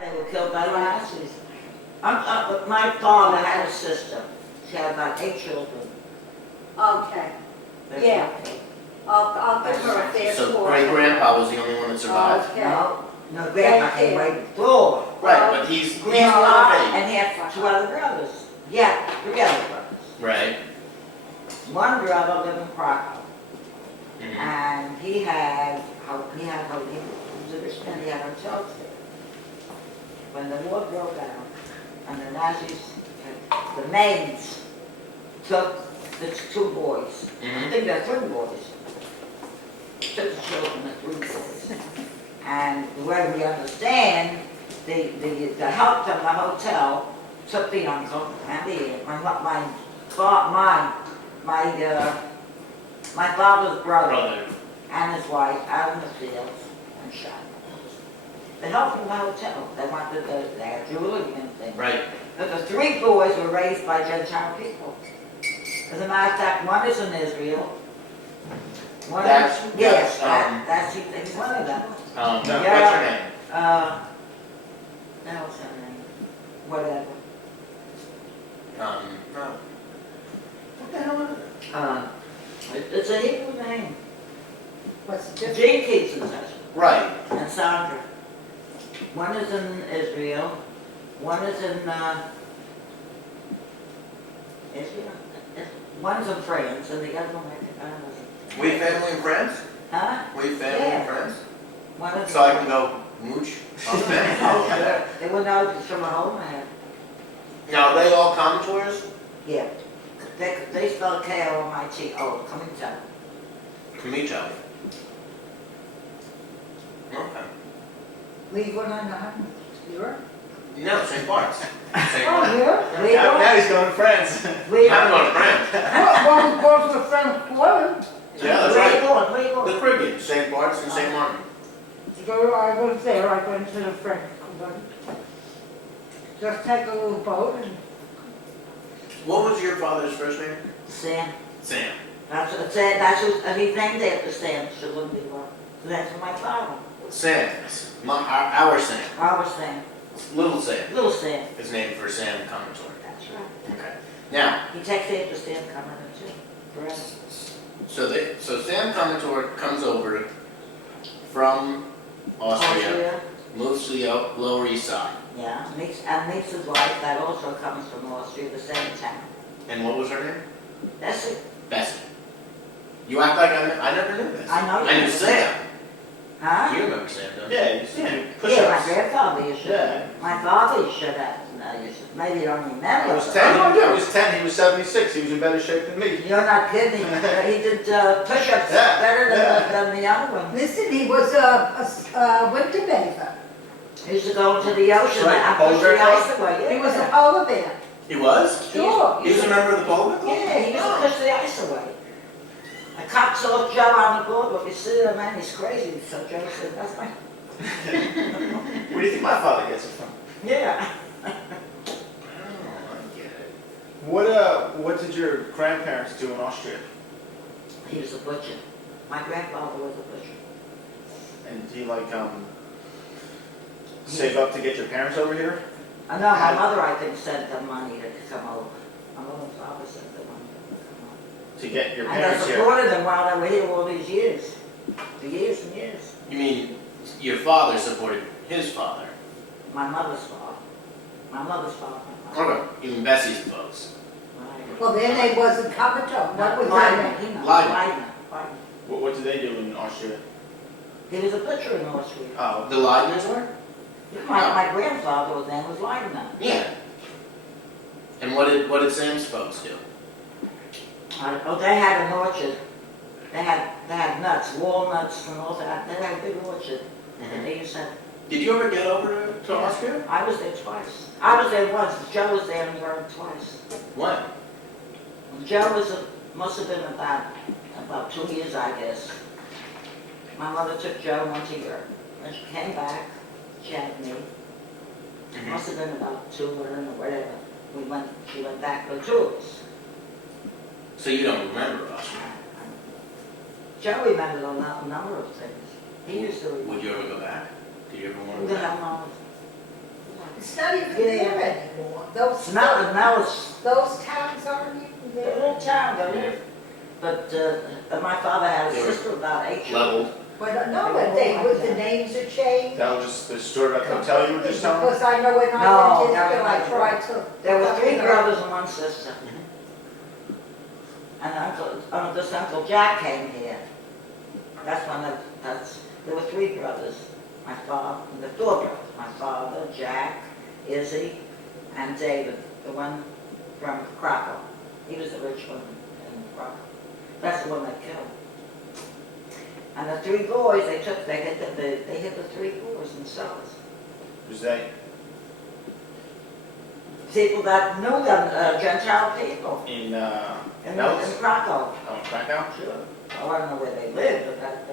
They were killed by Nazis. But my father had a sister. She had about 8 children. Okay, yeah. I'll give her a fair So score. great-grandpa was the only one that survived? Okay. No, Grandpa came right before. Right, but he's Grandpa, one of and he had 2 other brothers. Yeah, 3 other brothers. Right. One brother lived in Krakow, Mhm. and he was a rich man, he had hotels there. When the war broke out, and the Nazis, the maids took the 2 boys, I think they're 3 boys, took the children, the 3 boys. And the way we understand, the help from the hotel took the uncle and the aunt, my father's brother and his wife out in the fields and shot them. The help from the hotel, they had jewelry and things. Right. But the 3 boys were raised by Gentile people. As a matter of fact, one is in Israel. He's one of them. What's her name? What's her name? Whatever. No. What the hell is it? It's a Hebrew name. What's the difference? Jean keeps in touch. Right. And Sandra. One is in Israel. One is in Israel. One's in France, and the other one I We family and friends? Huh? We family and friends? One is So I can go mooch on the family? They would know if it's from a home man. Now, are they all commentators? Yeah. They spell K-O-M-I-T-O. Coming down. Comito. Okay. Leave one on the Hyman. You're? No, St. Bart's. St. Oh, Bart's. yeah? Now he's going to France. I'm going to France. Well, we go to the French Quarter. Yeah, that's Where you right. going? Where you going? The Caribbean, St. Bart's and St. Martin. I was there, I went to the French Quarter. Just take a little boat and... What was your father's first name? Sam. Sam. That's what it said. That's what he's named after Sam. Should wouldn't be wrong. So that's for my father. Sam. Our Sam. Our Sam. Little Sam Little Sam. is named for Sam Commodore. That's right. Okay. Now, He takes after Sam coming too. Forever. so Sam Commodore comes over from Austria, moves to the Lower East Side. Yeah. Meets his wife. That also comes from Austria, the same town. And what was her name? That's it. Bessie. You act like I never knew this. I know. I knew Sam. Huh? You remember Sam, don't you? Yeah, you see Yeah, push-ups. my grandfather used to. Yeah. My father used to have. Maybe you don't remember. I was 10. I was 10. He was 76. He was in better shape than me. You're not kidding. He did push-ups Yeah, better yeah. than the other one. Listen, he was a winter bather. He used to go into the ocean Right, and Polar push the Bear Club? ice away. He was a polar bear. He was? Sure. He was a member of the Polar Bear Club? Yeah, he used to push the ice away. I caught saw Joe on the boardwalk. You see that man? He's crazy. So Joe said, "That's my." Where do you think my father gets it from? Yeah. Oh, I get it. What did your grandparents do in Austria? He was a butcher. My grandfather was a butcher. And do you save up to get your parents over here? I know my mother, I think, sent them money to come over. My mother's father sent them money to come over. To get your And I parents here? supported them while they were here all these years. For years and years. You mean your father supported his father? My mother's father. My mother's father. Okay. Even Bessie's folks. Right. Well, then they was in Comatone. What was that? Leiden. Leiden. Leiden. What did they do in Austria? He was a butcher in Austria. Oh, The Leidners were? My grandfather's name was Leiden. Yeah. And what did Sam's folks do? They had an orchard. They had nuts, walnuts and all that. They had a big orchard. And they used to. Did you ever get over to Austria? I was there twice. I was there once. Joe was there and learned twice. When? Joe must have been about 2 years, I guess. My mother took Joe once a year. When she came back, she had me. It must have been about 2 or whatever. She went back for 2 of us. So you don't remember Austria? Joe remembered a number of things. He used to remember. Would you ever go back? Did you ever want Who to the go back? hell knows? It's not even there anymore. Those Now it's towns aren't even a there. little town, don't it? But my father had a They were sister about 8 children. Leveled. But no, but the names are changed. That was just the story about the hotel you were just telling me? Because I know when I No, lived in no, Israel, I no. tried to. There were 3 brothers and 1 sister. Mm-hmm. And this Uncle Jack came here. There were 3 brothers. My father, the 4 brothers. My father, Jack, Izzy, and David, the one from Krakow. He was the rich one in Krakow. That's the one they killed. And the 3 boys, they hit the 3 boys themselves. Who's they? People that knew them, Gentile people In in Nellis? Krakow. Oh, in Krakow? Sure. Oh, I don't know where they lived, but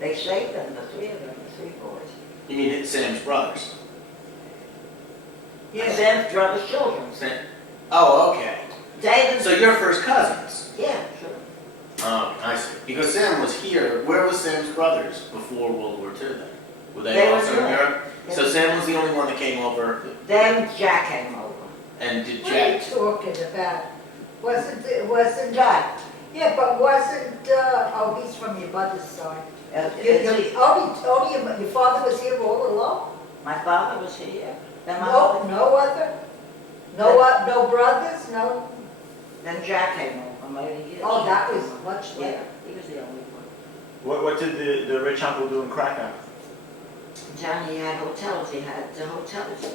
they saved them, the 3 of them, the 3 boys. You mean it's Sam's brothers? Yeah. Sam's brother's children. Sam. Oh, okay. David. So you're first cousins. Yeah, sure. Oh, I see. Because Sam was here. Where was Sam's brothers before World War II then? Were they They were also in here. Europe? Yeah. So Sam was the only one that came over. Then Jack came over. And did What are you Jack? talking about? Wasn't Jack? Yeah, but wasn't, oh, he's from your mother's side. Izzy. Your father was here all along? My father was here. Then my mother. No other? No brothers, no? Then Jack came over later. Oh, that was much Yeah, later. he was the only one. What did the rich uncle do in Krakow? Johnny had hotels. He had the hotels there.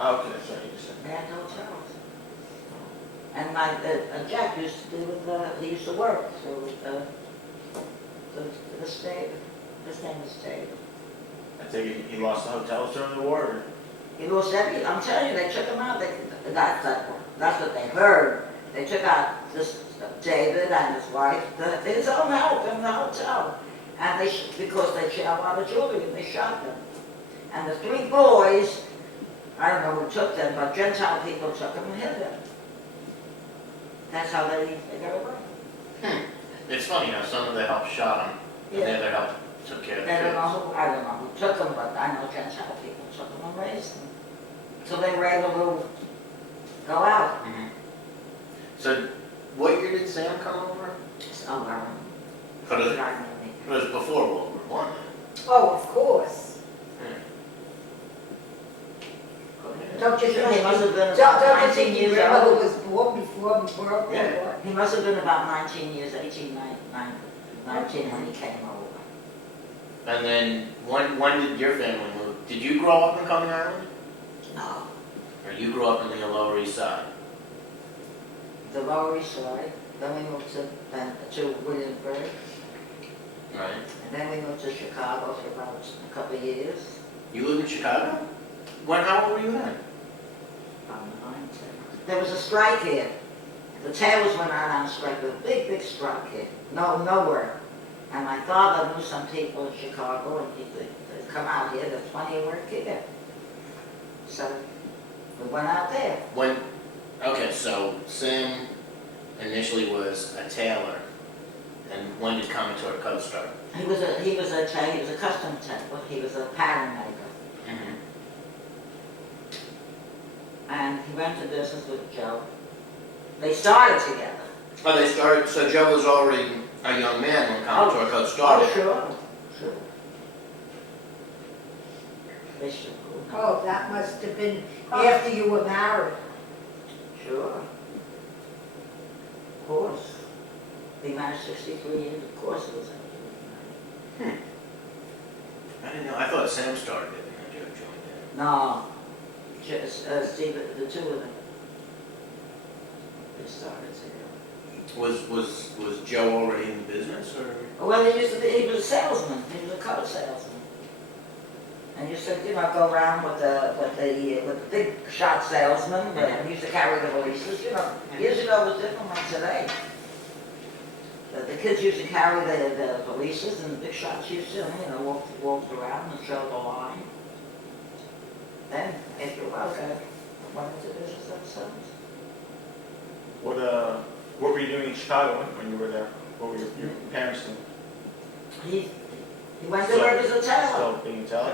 Oh, okay, that's right, you just said. They had hotels. And my Jack used to do with he used to work through the state. His name was David. I take it he lost the hotels during the war, or? He lost every. I'm telling you, they took him out. That's what they heard. They took out this David and his wife, his own help in the hotel, and because they shot a lot of children, they shot them. And the 3 boys, I don't know who took them, but Gentile people took them and hid them. That's how they got away. It's funny how some of the help shot him, and the Yeah. other help took care of the I don't kids. know who took them, but I know Gentile people took them and raised them. So they were able to go out. Mhm. So, what year did Sam come over? Oh, I But don't it know. it was before World War I. Oh, of course. Don't you think? He must have been Don't about you 19 think your years grandmother old. was born before World War Yeah. War? He must have been about 19 years, 18, 19 when he came over. And then, when did your family move? Did you grow up in Coney Island? No, Or you grew up in the Lower East Side? the Lower East Side, then we moved to Williamsburg, Right. and then we moved to Chicago for about a couple of years. You lived in Chicago? How old were you then? About 9, 10. There was a strike here. The tailors went out on strike, a big strike here. Nowhere. And my father knew some people in Chicago, and they'd come out here, there's plenty of work here. So we went out there. Okay, so Sam initially was a tailor, and when did Commodore Code start? He was a custom tech, but he was a pattern maker. Mm-hmm. And he went to business with Joe. They started together. Oh, they started, so Joe was already a young man when Commodore Code started. Oh, sure. They should. Oh, that must have been after you were married. Sure. Of course. He married 63 years, of course it was after. I didn't know, I thought Sam started it and then Joe joined in. No, Steve, the 2 of them. They started together. Was Joe already in the business, or? Well, he was a salesman. He was a car salesman. And used to, go around with the big shot salesman, and he used to carry the valises, Years ago it was different than today. The kids used to carry the valises, and the big shots used to, walk around and show the line. Then, after a while, they went into business themselves. What were you doing in Chicago when you were there? What were your parents doing? He went to work as a tailor. Still being a tailor?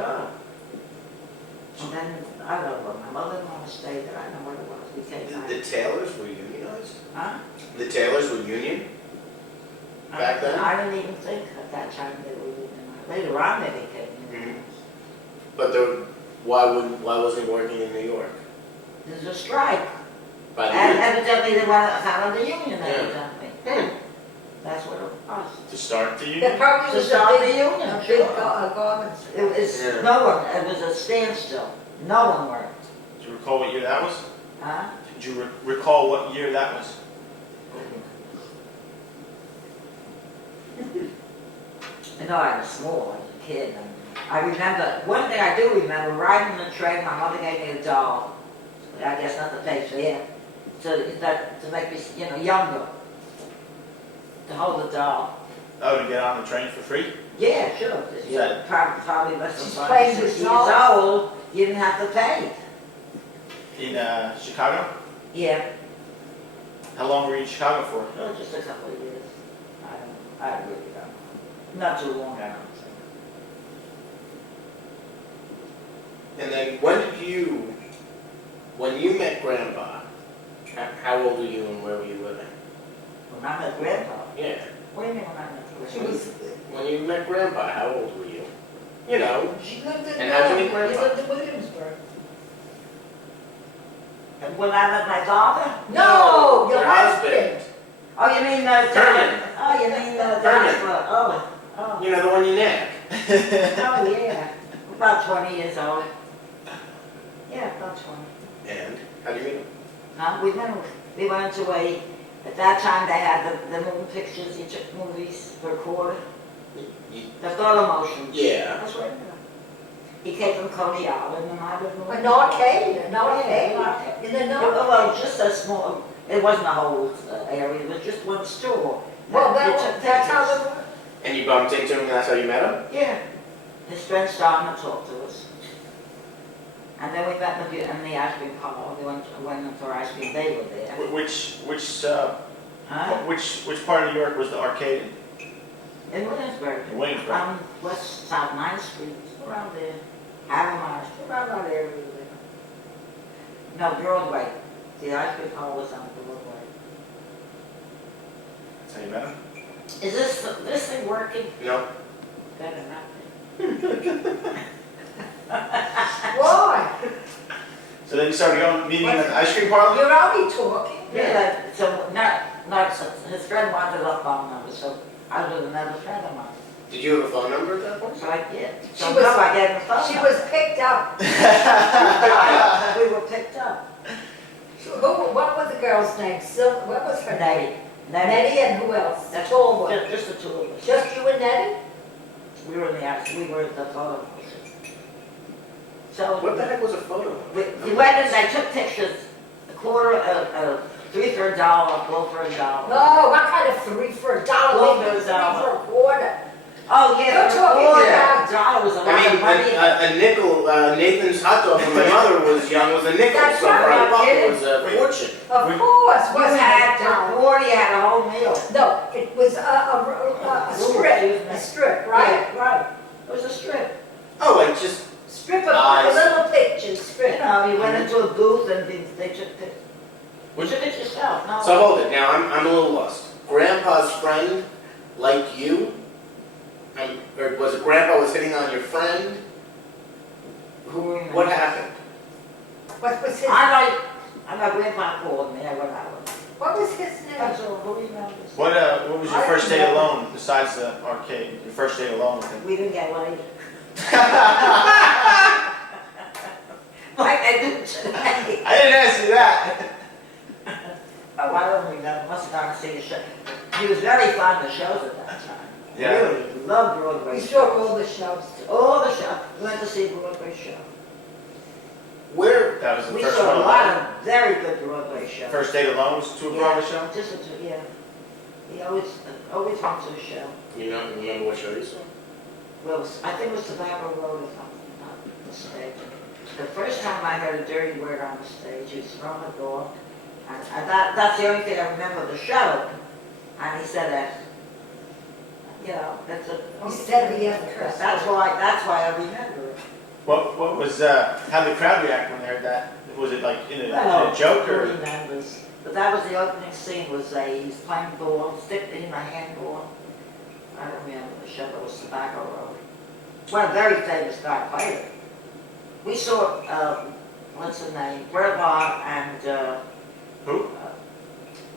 Sure. And then I don't know, my mother-in-law stayed there, I know what it was, we came back. The Taylors were unionized? Huh? The Taylors were union? Back then? I didn't even think at that time they were unionized. Later on they became unionized. But why wasn't he working in New York? There's a strike. By the And union? evidently they wanted out of the union, evidently. Hmm. That's what it was. To start the There union? probably To was start the a union, big sure. garment It store. was, Yeah. no one, it was a standstill. No one worked. Do you recall what year that was? Huh? Did you recall what year that was? I know I was small, I was a kid, and I remember, one thing I do remember, riding the train, my mother gave me a doll. I guess not to pay fare, to make me, younger. To hold the doll. Oh, to get on the train for free? Yeah, sure. Yeah. Probably less than She's 5 playing 6 with years dolls. old, you didn't have to pay. In Chicago? Yeah, How long were you in Chicago for? no, just a couple of years. I really don't know. Not too long, I don't think. And then when you met Grandpa, how old were you and where were you living? When I met Grandpa, Yeah. what do you mean when I met She Grandpa? was, When you met Grandpa, how old were you? You know, she lived in, And how'd you meet he Grandpa? lived in Williamsburg. And when I met my father? No, your husband. Oh, you mean Herman. Oh, you mean Herman. Deixler. Oh. you know the one you nag. Oh, yeah. About 20 years old. Yeah, about 20. And how'd you meet him? We went to at that time they had the movie pictures, you took movies for a quarter. The photo motions. Yeah. That's right. He came from Coney Island and I lived in An arcade, an Yeah, arcade. In the Well, north. just a small, it wasn't a whole area, it was just one store. Well, They took that's how pictures. it was. And you bumped into him and that's how you met him? Yeah. His friend started to talk to us. And then we met in the ice cream parlor. We went in for ice cream. They were there. Which Huh? which part of New York was the arcade in? In Williamsburg. In Williamsburg. On South 9th Street, around there. Avalon, around that area there. No, Broadway. The ice cream parlor was on Broadway. That's how you met him? Is this thing working? No. Better not. Why? So then you started meeting at the ice cream parlor? You're only talking. Yeah, so his friend wanted a phone number, so I was another friend of mine. Did you have a phone number at that point? So I did. So She was- no, I gave him a phone She number. was picked up. We were picked up. What were the girls' names? What was her name? Nettie. Nettie and who else? The tall one. Just the two of us. Just you and Nettie? We were in the house, we were at the photo motion. So What the heck was a photo? we went and they took pictures, a quarter, 3 for $1, 4 for $1. No, what kind of 3 for $1? Well, They there's, did 3 for a quarter. Oh, yeah, You're the talking quarter, about- $1 was a lot I mean, of money. a nickel, Nathan's hot dog when my mother was young was a nickel, That's so for right, a buck kidding. it was a fortune. Of We- course, You wasn't had, it? for $40, you had a whole meal. No, it was a strip, right? Yeah, right. It was a strip. Oh, like just, Strip of I a see. little picture, You strip. know, you went into a booth and they took pictures. You took it yourself, no? so hold it, now I'm a little lost. Grandpa's friend liked you? Or was it Grandpa was hitting on your friend? What happened? What was his, I know Grandpa called me, I went out. what was his name? That's all, who remembers? What was your I first day remember. alone besides the arcade? Your first day alone with him? We didn't get laid. Like I do today. I didn't ask you that. Oh, I don't remember, must have gone to see a show. He was very fond of shows at that time. Yeah. Really, he loved Broadway We shows. saw all the shows. All the shows, we went to see Broadway show. Where, That was the We first saw one a alone. lot of very good Broadway shows. First day alone was to a Broadway show? Just a two, yeah. He always went to a show. you don't remember what show you saw? Well, I think it was Tobacco Road, if I'm not mistaken. The first time I heard a dirty word on the stage, he was from a door. And that's the only thing I remember of the show. And he said that, you know, that's a... He said he had a curse. That's why I remember it. What was, how did the crowd react when they heard that? Was it like in a joke or? Nobody remembers. But that was the opening scene, was he was playing ball, stick in my handball. I don't remember the show, it was Tobacco Road. Well, a very famous guy played it. We saw, what's the name, Brett Law and, Who?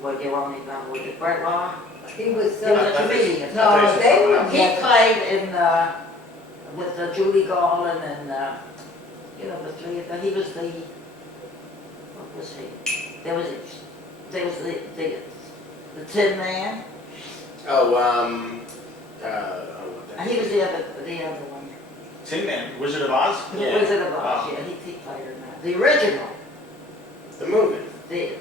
well, you won't even know who it is, Brett Law. He was, He was a comedian. no, they were. He played in, with Judy Garland and, you know, the three of them. He was the, what was he? There was the Tin Man. Oh, what And he was the other one. Tin Man, Wizard of Oz? Yeah. Wizard of Oz, Oh. yeah, he played in that. The original, the movie. the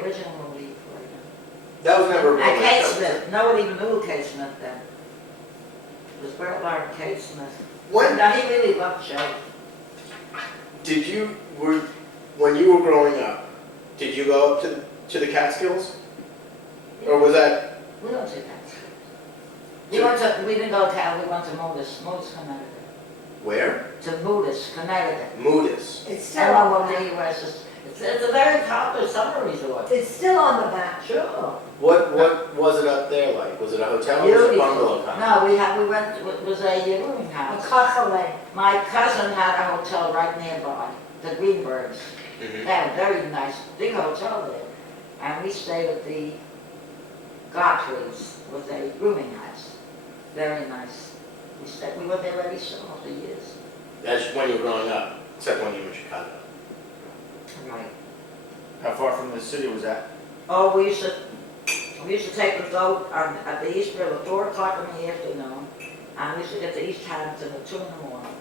original movie he played in. That was never. And Kate Smith, no one even knew Kate Smith then. It was Bert Lahr and Kate Smith. When Now, he really loved shows. when you were growing up, did you go up to the Catskills, or was that? We don't do that. We didn't go to town, we went to Moodus, Connecticut. Where? To Moodus, Connecticut. Moodus. It's still on the map. M-O-O-D-U-S. It's a very popular summer resort. It's still on the map. Sure. What was it up there like? Was it a hotel or was it a Beautiful. bungalow kind? No, we went, it was a rooming A house. castle lane. My cousin had a hotel right nearby, the Greenbergs. Mhm. They had a very nice, big hotel there. And we stayed at the Gertrude's, was a rooming house. Very nice. We were there every summer for years. That's when you were growing up, except when you were in Chicago. Right. How far from the city was that? Oh, we used to take the boat at the East River, 4 o'clock in the afternoon, and we used to get to East Hampton at 2 in the morning.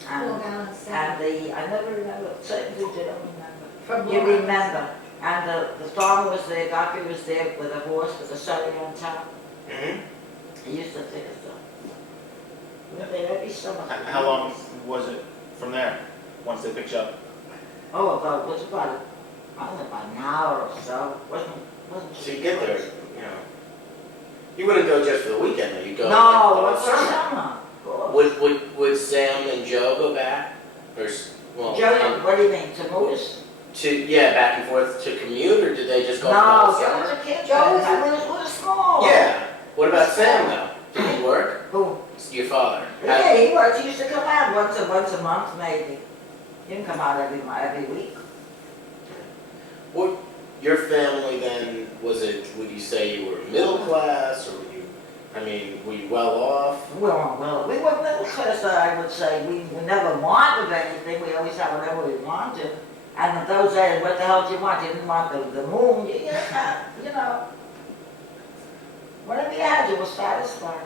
Go And, down and I never remember, certain things I don't remember. From You Lawrence. remember, and the farmer was there, Godfrey was there with a horse with a setting on top. Mm-hmm. He used to take us up. We were there every summer. for How long years. was it from there, once they picked you up? Oh, about, I don't know, about an hour or so. Wasn't So you get there, you know. You wouldn't go just for the weekend though. You go. No, all what's summer. summer? Would Sam and Joe go back, or Joe, what do you mean, to Moodus? back and forth to commute, or did they just go No, for all Joe summer? was a kid. Joe was- we were small. Yeah. What about Sam though? Did he work? Who? Your father. Yeah, he worked. He used to come out once a month, maybe. He didn't come out every week. What your family then was it? Would you say you were middle class, or were you? I mean, were you well off? We were middle class, I would say. We never wanted anything. We always had whatever we wanted. And in those days, what the hell did you want? You didn't want the moon. You know. Whatever you had, you were satisfied.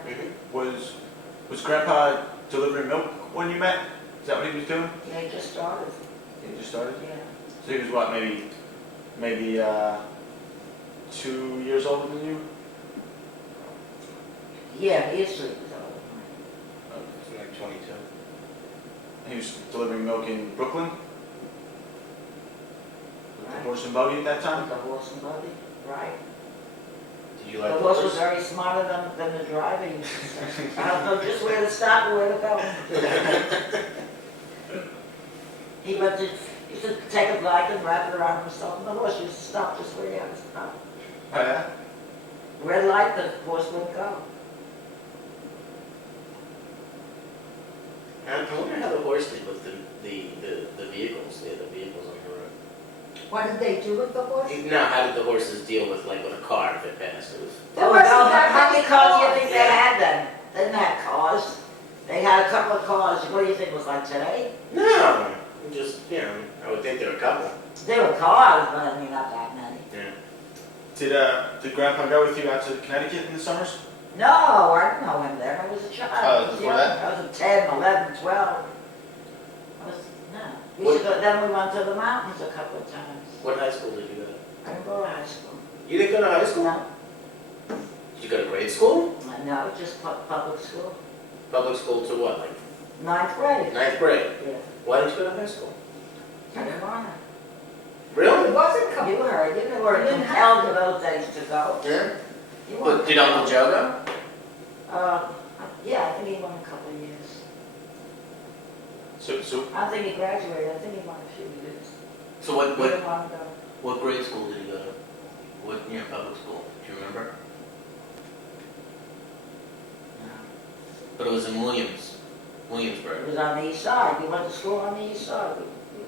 Was Grandpa delivering milk when you met? Is that what he was doing? Yeah, he just started. He just started? Yeah. So he was what, maybe 2 years older than you? Yeah, he is 3 years old. It's like 22. He was delivering milk in Brooklyn? With the Right. horse and buggy at that With time? the horse and buggy, right? Did you The like horse was very smarter than the driver. He used to say. I don't know just where to stop and where to go. He used to take a blanket and wrap it around himself, and the horse used to stop just where he had to stop. Oh, yeah? Red light, the horse wouldn't go. I wonder how the horse did with the vehicles. They had the vehicles on the road. What did they do with the horse? Now, how did the horses deal with a car if it passed? It was. There Oh, wasn't no, that how many many cars do you cars. think they had then? They didn't have cars. They had a couple of cars. What do you think it was like today? No, just I would think there were a couple. There were cars, but I mean not that many. Yeah. Did Grandpa go with you out to Connecticut in the summers? No, I didn't know him then. I was a child. I was before young. that? I was 10, 11, 12. We used to go, then we went to the mountains a couple of times. What high school did you go to? I didn't go to high school. You didn't go to high school? No, Did you go to grade school? no, just public school. Public school to what, like 9th grade. 9th grade? Yeah. Why didn't you go to high school? I didn't want to. Really? It wasn't coming. You heard, you were You didn't compelled in those days to go. Yeah. You But weren't did Uncle Joe go? Yeah, I think he went a couple of years. So I think he graduated, I think he won a few years. So what He didn't want to go. what grade school did he go to? What public school? Do you remember? No. But it was in It Williamsburg. was on the east side, we went to school on the east side,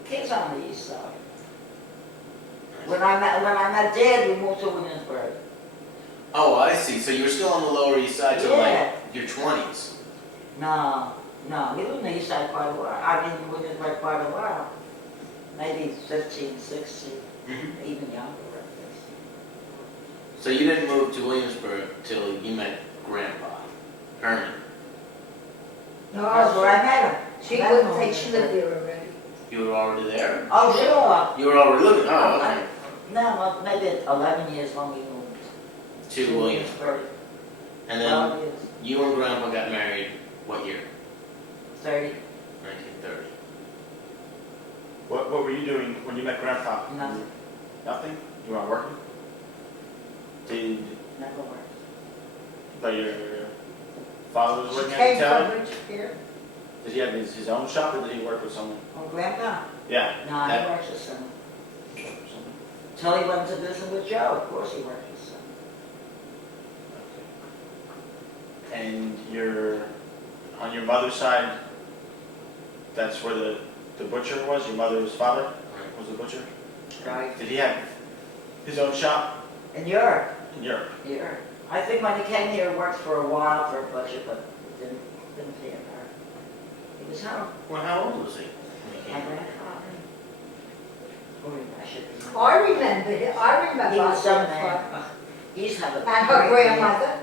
kids on the east side. When I met Dad, we moved to Williamsburg. Oh, I see. So you were still on the Lower East Side till Yeah. like your 20s. No, we lived on the east side quite a while, I mean, Williamsburg quite a while. Maybe 15, 16, Mm-hmm. even younger, I guess. So you didn't move to Williamsburg till you met Grandpa, Herman. That's where I met him. She Met wouldn't him think in she Williamsburg. lived there already. You were already there? Oh, sure. You were already living? Oh, okay. No, maybe 11 years when we moved. To Williamsburg. And then 12 years, you and Grandpa got married what year? 30, 1930. what were you doing when you met Grandpa? nothing, Nothing? You weren't working? Did never worked. but your father was She working came at the town? from Richfield. Did he have his own shop or did he work with someone? Oh, Grandpa? Yeah. No, That- he works with someone. or something? Till he went to business with Joe, of course he worked with someone. Okay. And on your mother's side, that's where the butcher was? Your mother's father was the butcher? Right. Did he have his own shop In Europe, in Europe? here. I think when he came here, he worked for a while for a butcher, but didn't pay him hard. He was home. Well, how old was he? My grandfather. Oh, I should remember. I remember it, I remember. He was her some grandfather. man. He used to have a. And her great grandmother,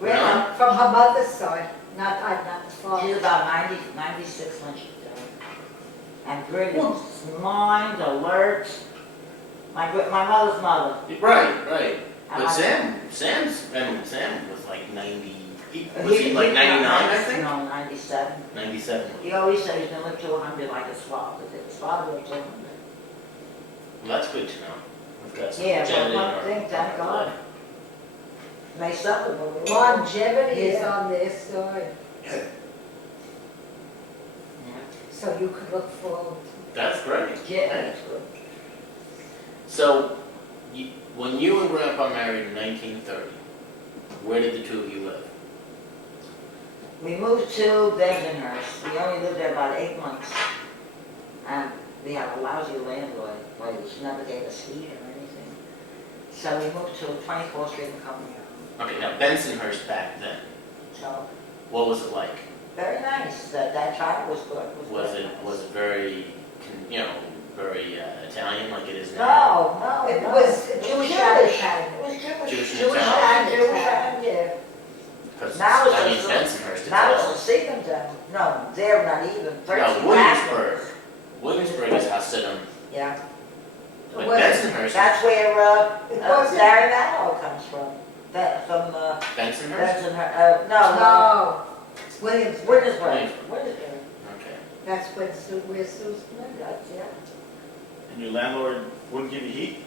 Grandma, from her mother's side, not the she father. was about 96 when she died. And brilliant, mind, alert. My mother's mother. Right. And But my- Sam was like 90. Was he like 99, I think? No, 97. 97. He always said he's gonna live to 100 like his father did. His father lived to 100. Well, that's good to know. We've got some Yeah, but longevity in one our- thing, thank God. They suffered, but we Longevity is Yeah. on their side, Yeah. so you could look forward. That's great. Yeah, that's good. So, when you and Grandpa married in 1930, where did the two of you live? We moved to Bensonhurst. We only lived there about 8 months. And we had a lousy landlord, which never gave us heat or anything. So we moved to 24th Street in Company. Okay, now Bensonhurst back then, So, what was it like? very nice. That time was good. Was very it nice. very, very Italian like it is now? No, It no. was It Jewish Jewish. Italian. It was Jewish. Jewish and Jewish Italian. and Jewish and, yeah. Because Now it's I mean just- Bensonhurst, it's Now it's all. a secret down. No, they're not even. 13 No, Williamsburg. Athens. Williamsburg is Hasidim, Yeah. but Well, Bensonhurst. That's where It wasn't- Larry Manilow comes from. That from Bensonhurst. no, Williams, Williamsburg. Williamsburg. Okay. that's where Sue's lived. That's yeah. And your landlord wouldn't give you heat?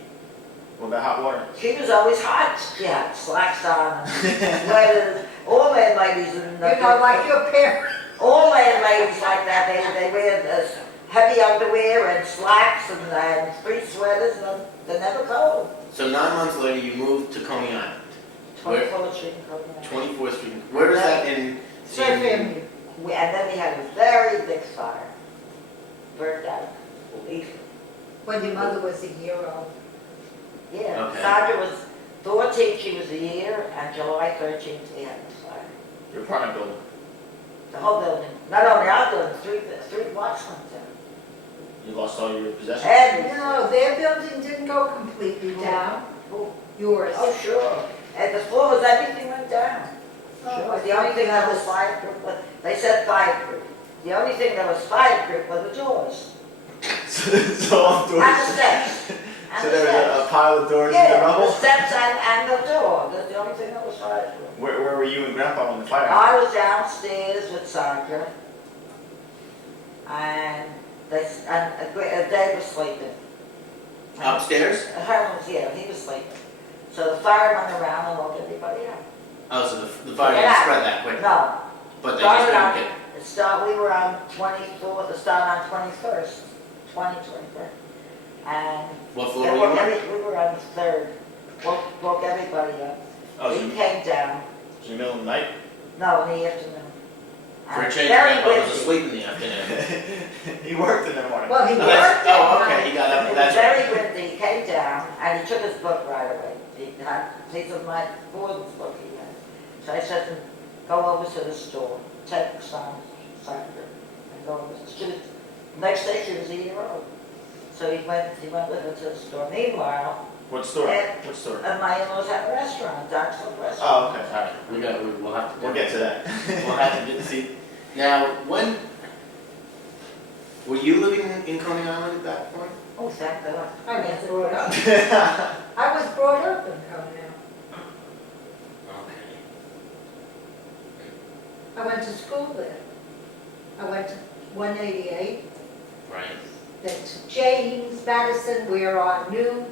What about hot water? She was always hot. She had slacks on, and sweaters. All landladies in the You know, like your parents. all landladies like that. They wear this heavy underwear and slacks and three sweaters, and they're never cold. So 9 months later, you moved to Coney Island, Where? 24th Street in Copenhagen. 24th Street. Where is that in? Same family. And then we had a very big fire. Burned out. Completely. When your mother was a year old. Yeah, Okay. Sandra was 14, she was a year, and July 13th we had the fire. Your apartment building? The whole building, not only our building, three blocks went down. You lost all your possessions? Everything. No, their building didn't go completely down. Oh, Yours. oh, sure. And the floors, everything went down. Oh, Sure. The only thing that was fireproof, they said fireproof. The only thing that was fireproof were the doors. So all doors. And the steps. And So the there was a steps. pile of doors in the Yeah, the rubble? steps and the door. That's the only thing that was fireproof. Where were you and Grandpa when the fire? I was downstairs with Sandra, and Dave was sleeping. Upstairs? Herman was, yeah, he was sleeping. So the fire went around and woke everybody up. Oh, so the fire Yeah. didn't spread that quick. No, But they just started couldn't out, get. it we were on 24th, the start on 21st, 21st. And What floor were you on? we were on the third. Woke everybody up. Oh, He came down. was it the middle of the night? No, in the afternoon. For a And change, very Grandpa was windy. asleep in the afternoon. He worked in the morning. Well, he Oh, worked that's- at oh, night. okay, he got up, It was that's very right. windy. He came down and he took his book right away. He had piece of my Gordon's book he had. So I said to him, go over to the store, take some cider, and go over to the store. Next day she was a year old. So he went with her to the store. Meanwhile, What store? Yeah. What store? my in-laws had a restaurant, Docksville Restaurant. Oh, okay, alright. We'll have to. We'll get to that. We'll have to see. Now, when, were you living in Coney Island at that point? Oh, thank God. I was brought up. I was brought up in Coney. Okay. I went to school there. I went to 188, Right. then to James Madison, we're on New,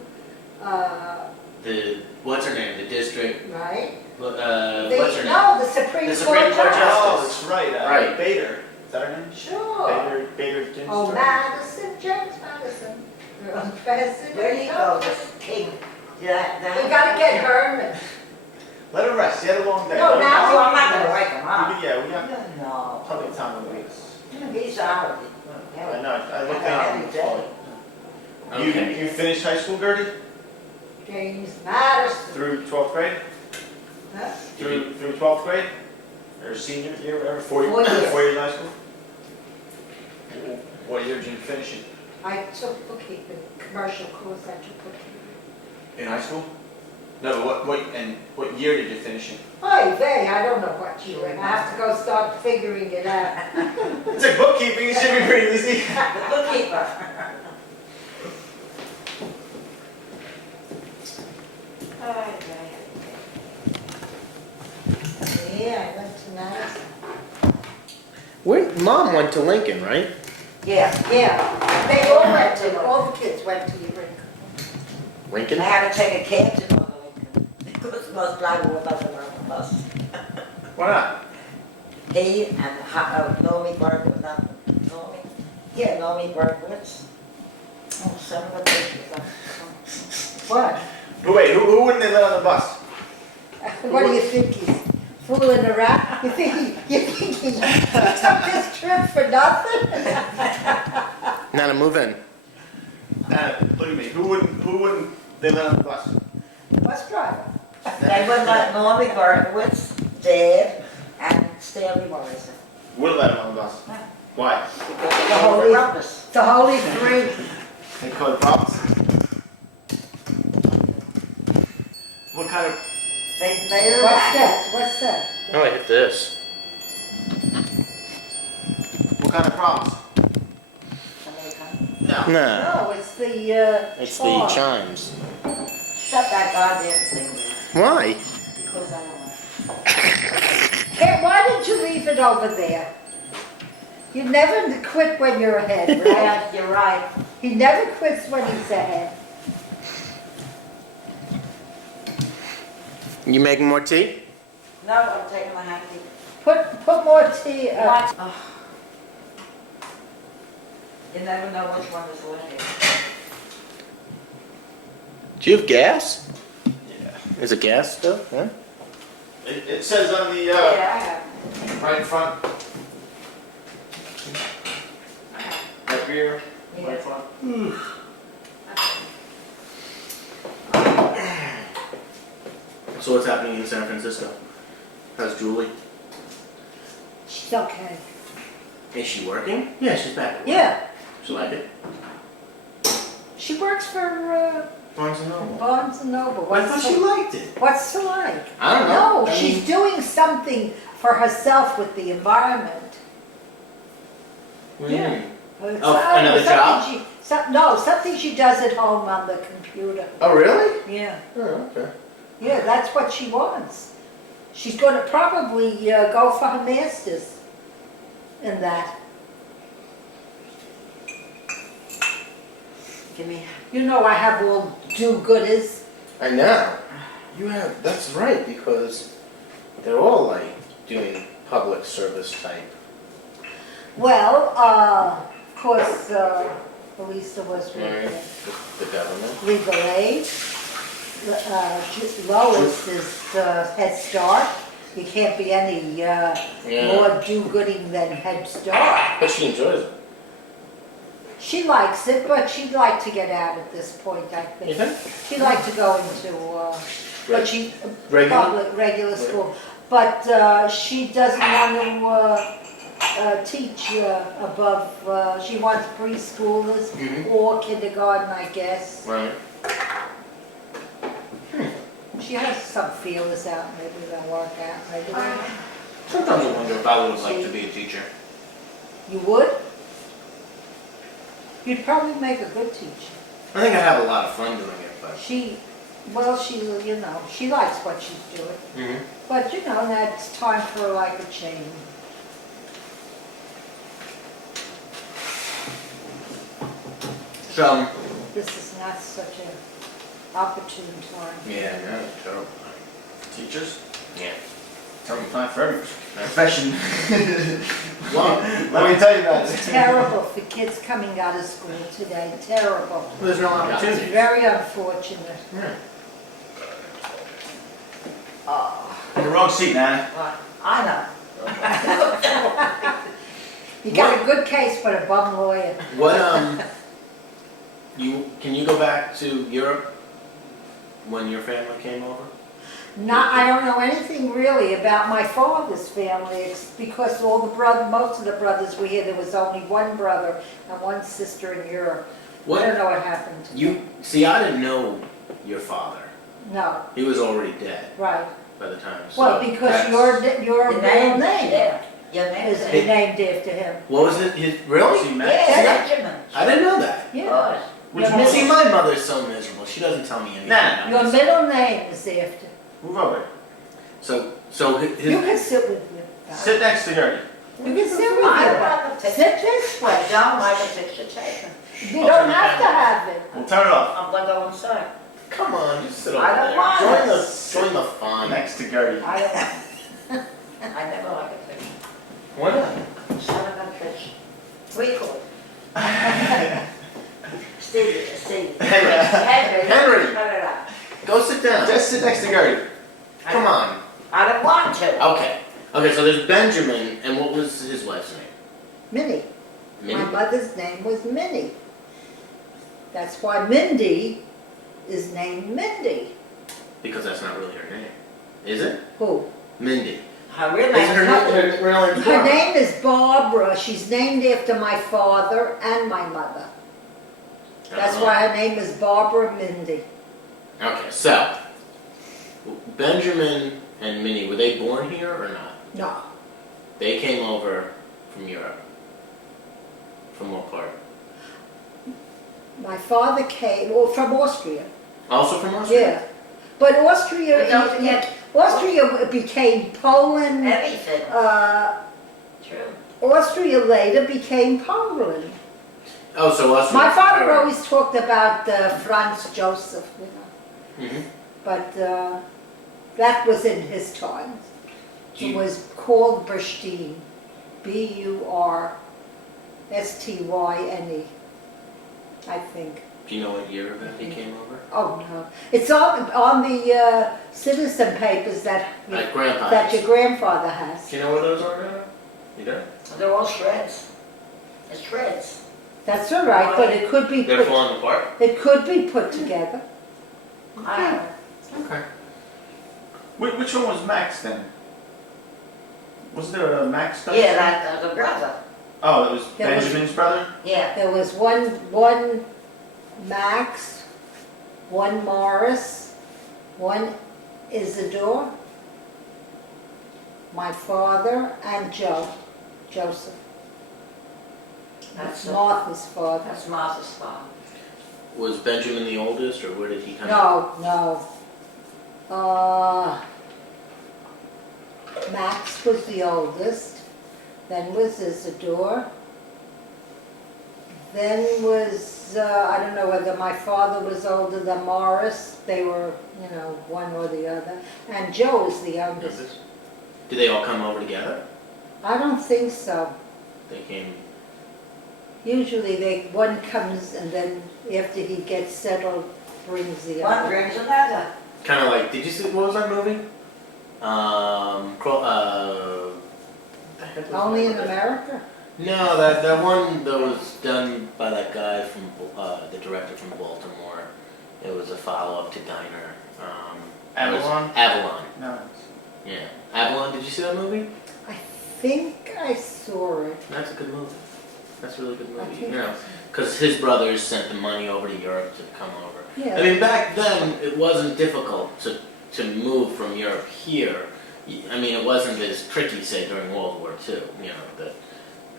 What's her name, the district, right? what's her name? No, the Supreme The Court Supreme Court Justice. Oh, that's right, Right. Bader. Is that her name? Sure. Bader Ginsburg. Oh, Madison, James Madison. You're on President. Where do you go, this king? Yeah, We gotta get Herman. Let her rest, she had a long day. No, No, now- I'm not gonna wake him up. Yeah, we got No, plenty of time in the weeks. he's out. I know, I looked Every day. down. Okay. You finished high school, Gertie? James Madison. Through 12th grade? Huh? Through 12th grade? Or senior year, whatever, 4 4 years. 4 years in high school? What year did you finish it? I took bookkeeping, commercial course, I took bookkeeping. In high school? No, but what year did you finish it? Oy vey, I don't know what year, I have to go start figuring it out. It's like bookkeeping, it should be pretty easy. The bookkeeper. Yeah, I went to Madison. Mom went to Lincoln, right? Yeah, Yeah, they all went to, all the kids went to Eureka. I Lincoln? had to take a cab to go to Lincoln. Because the bus driver was on the bus. Why not? He and Nomi Bergwitz, not Nomi, yeah, Nomi Bergwitz. Oh, some of the pictures. What? But wait, who wouldn't they let on the bus? What do you think he's fooling around? You think he took this trip for nothing? Now to move in. Look at me, who wouldn't they let on the bus? Bus driver. They would let Nomi Bergwitz, Dad, and Stanley Morrison. Would let them on the bus. Why? Because they go over rumpus. The Holy Three. They call it problems? What kind of, They made her What's back. that? What's that? Oh, I hit this. what kind of problems? No. No, it's the, It's the car. chimes. Shut that goddamn thing down. Why? Because I don't want. Hey, why did you leave it over there? You never quit when you're ahead, right? Yeah, you're right. He never quits when he's ahead. You making more tea? No, I'm taking my hanky. Put more tea, What? Oh. You never know which one is left. Do you have gas? Yeah. Is it gas still? Yeah. It says on the, Yeah, I have. right in front, right here, Yeah. right in front. So what's happening in San Francisco? How's Julie? she's okay. Is she working? Yeah, she's back. at work. Yeah, She like it? she works for Barnes and Noble. Barnes and Noble. I thought she liked it. What's to like? I don't know. No, I she's mean- doing something for herself with the environment. What do you Yeah. mean? It's Oh, something another job? No, something she does at home on the computer. Oh, really? Yeah, Oh, okay. yeah, that's what she wants. She's going to probably go for her master's in that. Give me. You know I have all do-gooders. I know. You have, that's right, because they're all like doing public service type Well, of course, Elisa was Right. with The government. legal aid. Lois is Head Start. You can't be any Yeah. more do-gooding than Head Start. But she enjoys it. She likes it, but she'd like to get out at this point, I You think. think? She'd like to go into, but she, Regular? regular school. But she doesn't want to teach above, she wants preschoolers Mhm. or kindergarten, I guess. Right. She has some feelers out, maybe they'll work out, maybe they won't. Sometimes I wonder if I would like to be a teacher. You would? You'd probably make a good teacher. I think I'd have a lot of fun doing it, but. She, well, she, you know, she likes what she's doing. Mm-hmm. But, you know, that's time for like a change. So, This is not such an opportune time. yeah, no, terrible. Teachers? Yeah. Terrible time for every profession. Well, Let me tell you that. It's terrible for kids coming out of school today, terrible. there's no It's opportunity. very unfortunate. Yeah. Oh, In the wrong seat, Nana. I know. you got a good case for a bum lawyer. What, can you go back to Europe when your family came over? I don't know anything really about my father's family. It's because most of the brothers were here. There was only one brother and one sister in Europe. I don't know what happened to them. See, I didn't know your father. No, He was already dead right. by the time. So Well, because that's- your Your middle name, name yeah. Your name is is named after him. What was it? Really? See, Max? Yes, Benjamin. I didn't know that. Yeah. Good. Which Your one was See, it? my mother's so miserable. She doesn't tell me anything. Nah. Your middle name is after. Move over. So You his can sit with you. Sit next to Gertie. You can sit with I don't you. like the Sit picture. this I way. don't like the picture taken. You don't have to have it. We'll turn it off. I'm gonna go inside. come on, just sit over I don't there. want Join the fun. Next to Gertie. I don't. I never like a picture. Why not? Son of a bitch. Recall. Steve. Henry. Henry. Cut it out. Go sit down. Just sit next to Gertie. Come on. I don't want to. Okay. Okay. So there's Benjamin, and what was his wife's name? Minnie. Minnie. My mother's name was Minnie. That's why Mindy is named Mindy. Because that's not really her name, is it? Who? Mindy. Her real Is name her is name? Her real name's Her Barbara. name is Barbara. She's named after my father and my mother. That's Uh-huh. why her name is Barbara Mindy. Okay. So Benjamin and Minnie, were they born here or not? No, They came over from Europe. From what part? my father came from Austria. Also from Austria? Yeah, but Austria, But don't forget- Austria became Poland. everything. True. Austria later became Poland. Oh, so Austria. My father always talked about Franz Joseph, you know, Mm-hmm. but that was in his time. It was called Burstein, Burstyne, I think. Do you know what year that he came over? Oh no, it's on the citizen papers that At Grandpa's. that your grandfather has. Do you know where those are, Grandpa? You do? They're all shreds. It's shreds. That's all right, but it could be They're put, falling apart? it could be put together. I don't know. Okay. Which one was Max then? Was there a Max? Yeah, that the brother. Oh, it was There was- Benjamin's brother? Yeah. There was one Max, one Morris, one Isidore, my father, and Joseph. That's Martha's father. That's Martha's father. Was Benjamin the oldest, or where did he come No. Max was the oldest, then was Isidore, then was, I don't know whether my father was older than Morris, they were, you know, one or the other, and Joe was the youngest. Did they all come over together? I don't think so. They came. Usually one comes and then after he gets settled, brings the One other. brings another. Kind of like, did you see, what was that movie? The heck was the Only name in of it? America? No, that one that was done by that guy from, the director from Baltimore. It was a follow-up to Diner. Avalon? Avalon, No. yeah. Avalon, did you see that movie? I think I saw it. That's a good movie. That's a really good I movie, think you know. I saw Because his brothers sent the money over to Europe to come over. it. Yeah. I mean, back then, it wasn't difficult to move from Europe here. I mean, it wasn't as tricky, say, during World War II, you know.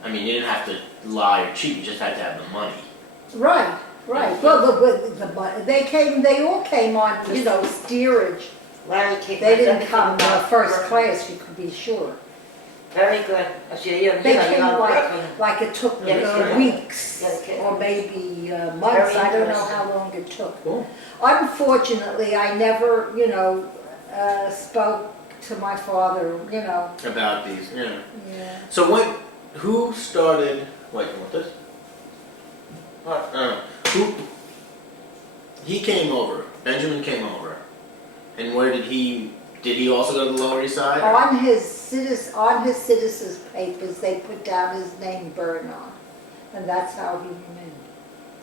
I mean, you didn't have to lie or cheat, you just had to have the money. Right, right. Well, they all came on, you know, steerage. Larry kicked They us didn't everything come about first work. class, you could be sure. Very good. I said, you They know, came you're like, working. like it took Yeah, yeah. weeks Yeah, okay. or maybe months. I don't know interesting. how long it took. Cool. Unfortunately, I never, you know, spoke to my father, you know. About these, yeah. Yeah. So who started, wait, you want this? What? He came over, Benjamin came over. And where did he also go to the Lower East Side? or- On his citizen's papers, they put down his name Bernard, and that's how he remained.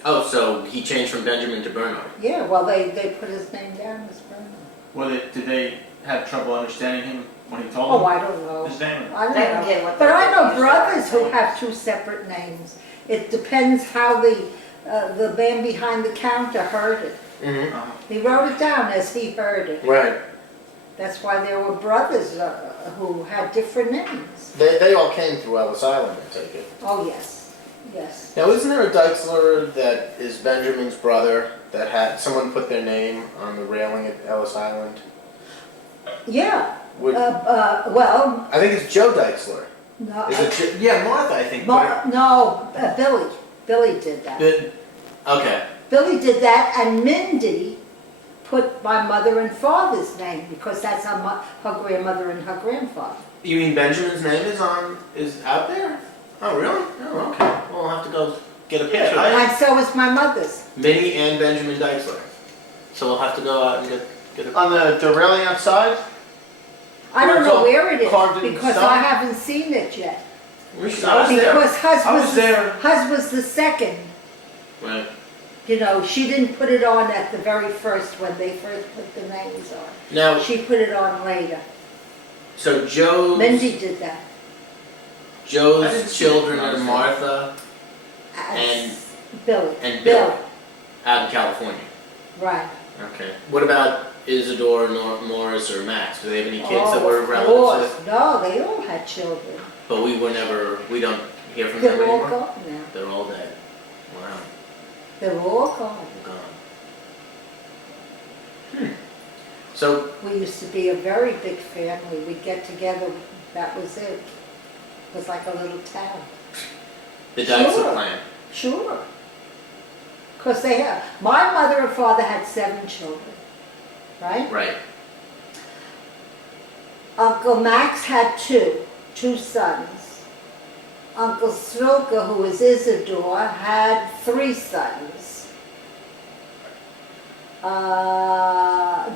Oh, so he changed from Benjamin to Bernard. Yeah, well, they put his name down as Bernard. Did they have trouble understanding him when he told Oh, them I don't know. his name? I don't They don't know. care what But they I do, know you brothers start who names. have two separate names. It depends how the man behind the counter heard it. Mm-hmm. Uh-huh. He wrote it down as he heard it. Right. That's why there were brothers who had different names. They all came through Ellis Island, I take it. Oh, yes, yes. Now, isn't there a Deixler that is Benjamin's brother that had someone put their name on the railing at Ellis Island? Yeah, Would, well, I think it's Joe Deixler. no, Is it? Yeah, Martha, I think. put her- no, Billy. Billy did that. Okay. Billy did that, and Mindy put my mother and father's name because that's her grandmother and her grandfather. You mean Benjamin's name is out there? Oh, really? Oh, okay. Well, I'll have to go get a picture. And so is my mother's. Minnie and Benjamin Deixler. So we'll have to go out and get a. On the railing outside? I Where don't it's know all where it carved is in because stone? I haven't seen it yet. We should. I was there. Because I was there. Hus was the second. Right. You know, she didn't put it on at the very first when they first put the names on. Now, She put it on later. so Joe's Mindy did that. I didn't Joe's see it. children I are was Martha And Billy. and Bill out in California. Right. Okay. What about Isidore, Morris, or Max? Do they have any kids that Oh, were of relatives course. with? No, they all had children. But we don't hear from them They're all anymore? gone now. They're all dead. Wow. They're all gone. Gone. So, We used to be a very big family. We'd get together, that was it. It was like a little town. the Deixler Sure. clan. Sure. Because my mother and father had 7 children, right? Right. Uncle Max had two sons. Uncle Svilka, who was Isidore, had 3 sons.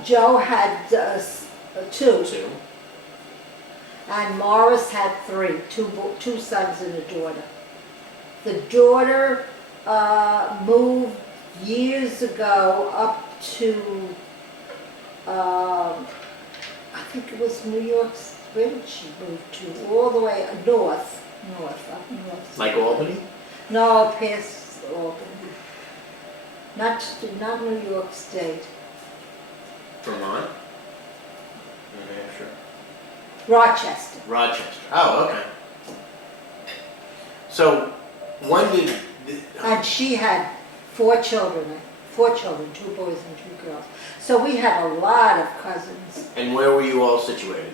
Joe had 2, Two. and Morris had 3, two sons and a daughter. The daughter moved years ago up to, I think it was New York. Where did she move to? All the way north, up north. Like Albany? No, past Albany. Not New York State. Vermont? New Hampshire? Rochester. Rochester. Oh, okay. So, when did... And she had 4 children, 2 boys and 2 girls. So we had a lot of cousins. And where were you all situated?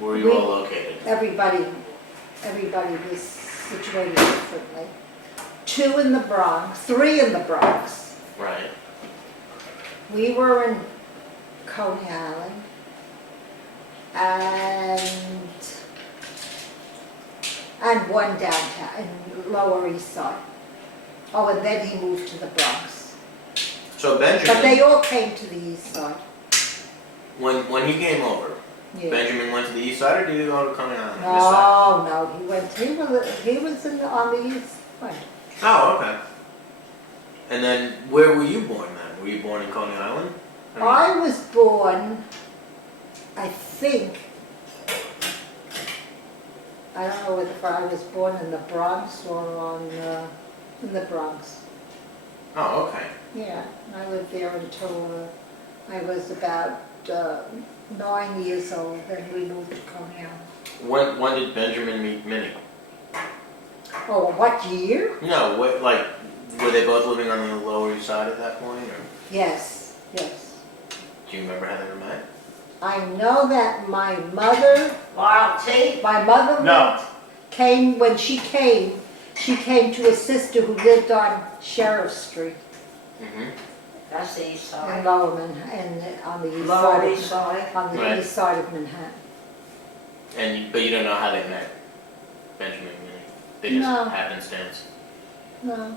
Where were you all located? Everybody was situated differently. 2 in the Bronx, 3 in the Bronx. Right. We were in Coney Island, and and one downtown, in Lower East Side. Oh, and then he moved to the Bronx. So But they Benjamin, all came to the East Side. when he came over, Yeah. Benjamin went to the east side, or did he go to Coney Island? This side? No, he was on the East Side. Oh, okay. And then, where were you born then? Were you born in Coney Island? I was born, I think, I don't know whether I was born in the Bronx or in the Bronx. Oh, okay. Yeah, I lived there until I was about 9 years old, then we moved to Coney Island. When did Benjamin meet Minnie? Oh, what year? No, were they both living on the Lower East Side at that point, or Yes. do you remember how they were met? I know that my mother Loyalty. No. came, when she came to a sister who lived on Sheriff Street Mm-hmm. That's the east in side. Lower Manhattan, and on the east Lower side, east side. on the Right. east side of Manhattan. But you don't know how they met, Benjamin and Minnie? They just No. happenstance. No.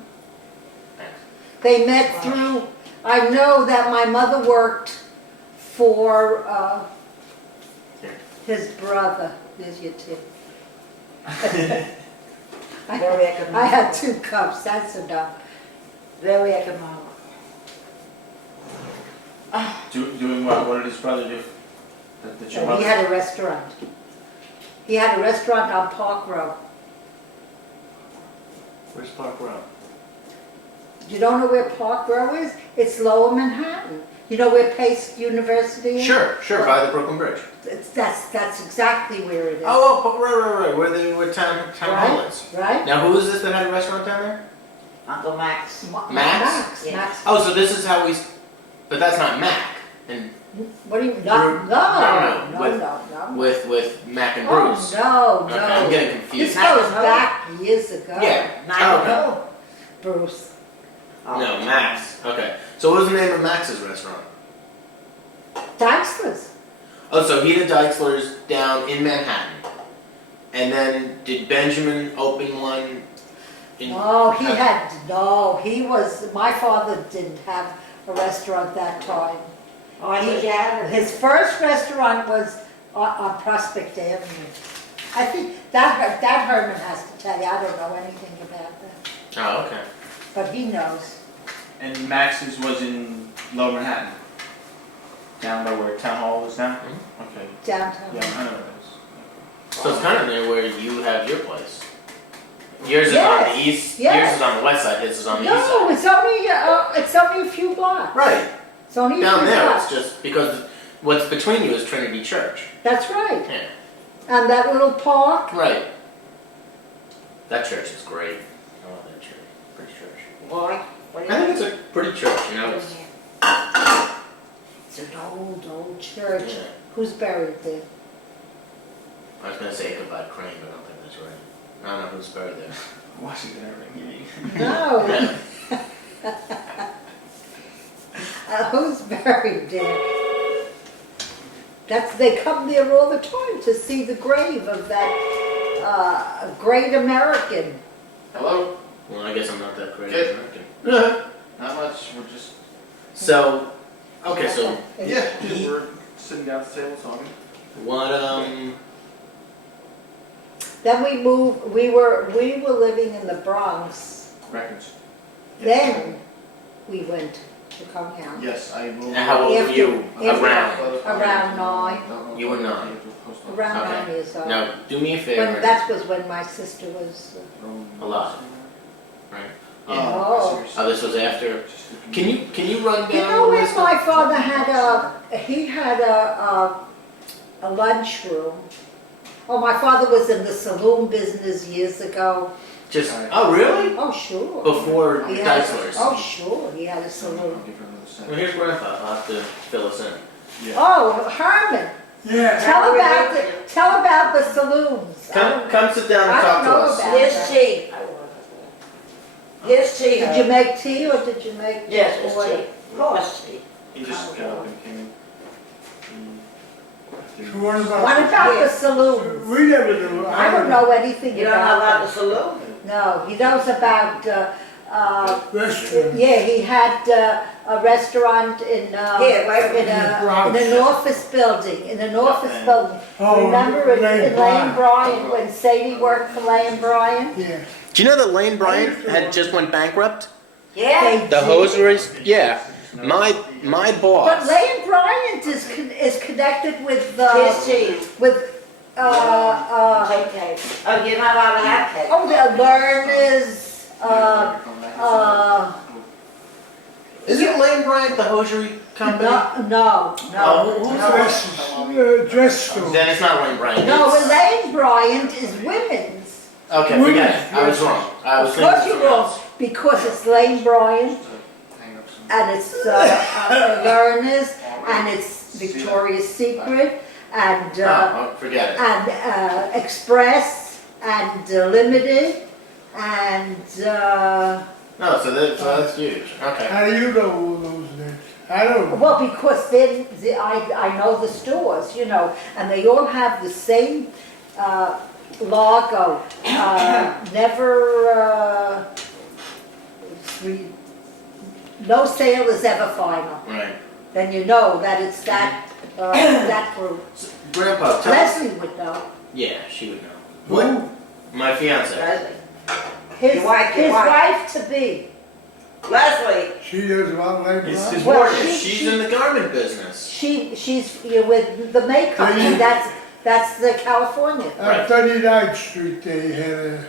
Thanks. They met through, I know that my mother worked for his brother. There's your tip. Very economical. I had 2 cups, that's enough. Very economical. Doing what? What did his brother do? That your He mother? had a restaurant. He had a restaurant on Park Row. Where's Park Row? You don't know where Park Row is? It's Lower Manhattan. You know where Pace University is? Sure, by the Brooklyn Bridge. That's exactly where it is. Right, where town hall Right. is. Right? Now, who is this that had a restaurant down there? Uncle Max. Max? Yeah. Max. Oh, so this is how but that's not Mac. And What do you, no, No, no. with Mac and Oh, Bruce. no, Okay, I'm no. getting This confused. goes back years ago. Yeah. Nine Bruce. No, Max. Okay. So what was the name of Max's restaurant? Dexter's. Oh, so he had Deichler's down in Manhattan. And then did Benjamin open one in... My father didn't have a restaurant that time. Oh, he gathered. His first restaurant was on Prospect Avenue. I think that Herman has to tell you, I don't know anything about that, Oh, okay. but he knows. And Max's was in Lower Manhattan. Down by where Town Hall is now? Okay. Downtown. Yeah, I know where it is. So it's kind of near where you have your place. Yours is on Yes, the east, yes. yours is on the west side, his is on the east No, side. it's only a few blocks. Right. It's only a Down few there, blocks. it's just because what's between you is Trinity Church. That's right. Yeah. And that little park. Right. That church is great. I love that church. Pretty church. Why? What do I you think it's a pretty church, you know. It's, It's an old church. yeah. Who's buried there? I was gonna say Ichabod Crane, but I don't think that's right. I don't know who's buried there. Washington Irving meeting. No. Yeah. Who's buried there? They come there all the time to see the grave of that great American. Hello? Well, I guess I'm not that great Good. American. Not much. We're just. So, okay, so Yeah, He- we're sitting down at the table talking. what? Then we moved. We were living in the Bronx. Records. Then we went to Coney Island. Yes, I will. How old were After- you? after- Around. Around 9. You were 9. Around Okay. 9 years old. Now, do me a favor. When that was when my sister was. Alive. Right. Yeah. Oh. Oh, this was after. Can you run down You know the when list? my father had a lunchroom? Oh, my father was in the saloon business years ago. Just. Alright. Oh, really? Oh, sure. Before He had- Deichler's. Oh, sure, he had a I'll saloon. give her another Well, second. here's Grandpa. I'll have to fill us in. Yeah. Oh, Herman, Yeah. tell about the saloons. Come sit down and I talk don't to know us. about Here's that. tea. Here's tea. Did you make tea or did you make? Yes, it's oil? tea. Of course tea. He just got up and came in. What about? What about the saloons? We never knew. I don't know anything You don't know about the about saloon? them. No, he knows about, Restaurant. yeah, he had a restaurant in, Here, wait a in minute. an office building, in an office building. Oh, Remember in Lane Lane Bryant. Bryant, when Sadie worked for Lane Bryant? Yeah. Do you know that Lane Bryant had just went bankrupt? Yeah? They The did. hosieries? Yeah. My But boss. Lane Bryant is connected with, Here's cheese. with, Take cake. Oh, you're not allowed to have cake. oh, the Learners, Isn't Lane Bryant the hosiery company? no. Oh, who's Dress store. Then it's not Lane Bryant. No, it's- Lane Bryant is women's. Okay, forget it. I was wrong. I was Of thinking course you're something wrong, else. because it's Lane Bryant, and it's Learners, and it's Victoria's Secret, and Oh, forget it. and Express, and Limited, and No, so that's huge. Okay. How do you know all those names? I don't know. well, because then I know the stores, you know, and they all have the same logo. Never no sale is ever final. Right. Then you know that it's that that group. Grandpa, tell us. Leslie would know. Yeah, she would know. What? My fiance. Leslie. His Your wife, your his wife. wife to be. Leslie. She knows about Lane His Bryant. Well, wife. she- She's in the garment business. She's with the makeup. Yeah. That's the California. Right. On 39th Street, they had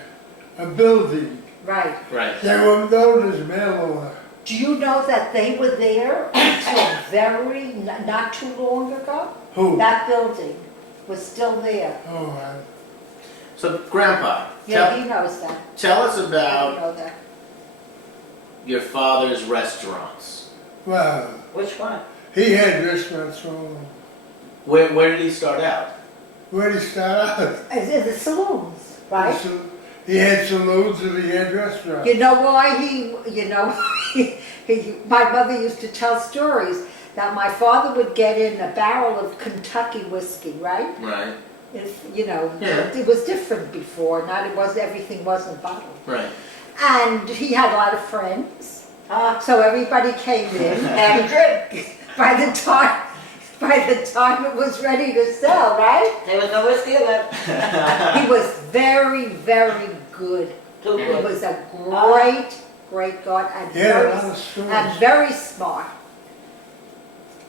a building. Right. Right. They were known as mail order. Do you know that they were there until not too long ago? Who? That building was still there. Oh, So, Grandpa, Yeah, he knows that. tell us I about know that. your father's restaurants. well, Which one? he had restaurants all over. Where did he start out? Where did he start out? In the saloons, right? He had saloons and he had restaurants. You know why my mother used to tell stories that my father would get in a barrel of Kentucky whiskey, right? Right. Yeah. It was different before, everything wasn't bottled. Right. And he had a lot of friends, so everybody came in. Have a drink. By the time it was ready to sell, right? There was no whiskey left. He was very, very good. Too He good. was a great God, and He had a very, lot of stores. and very smart.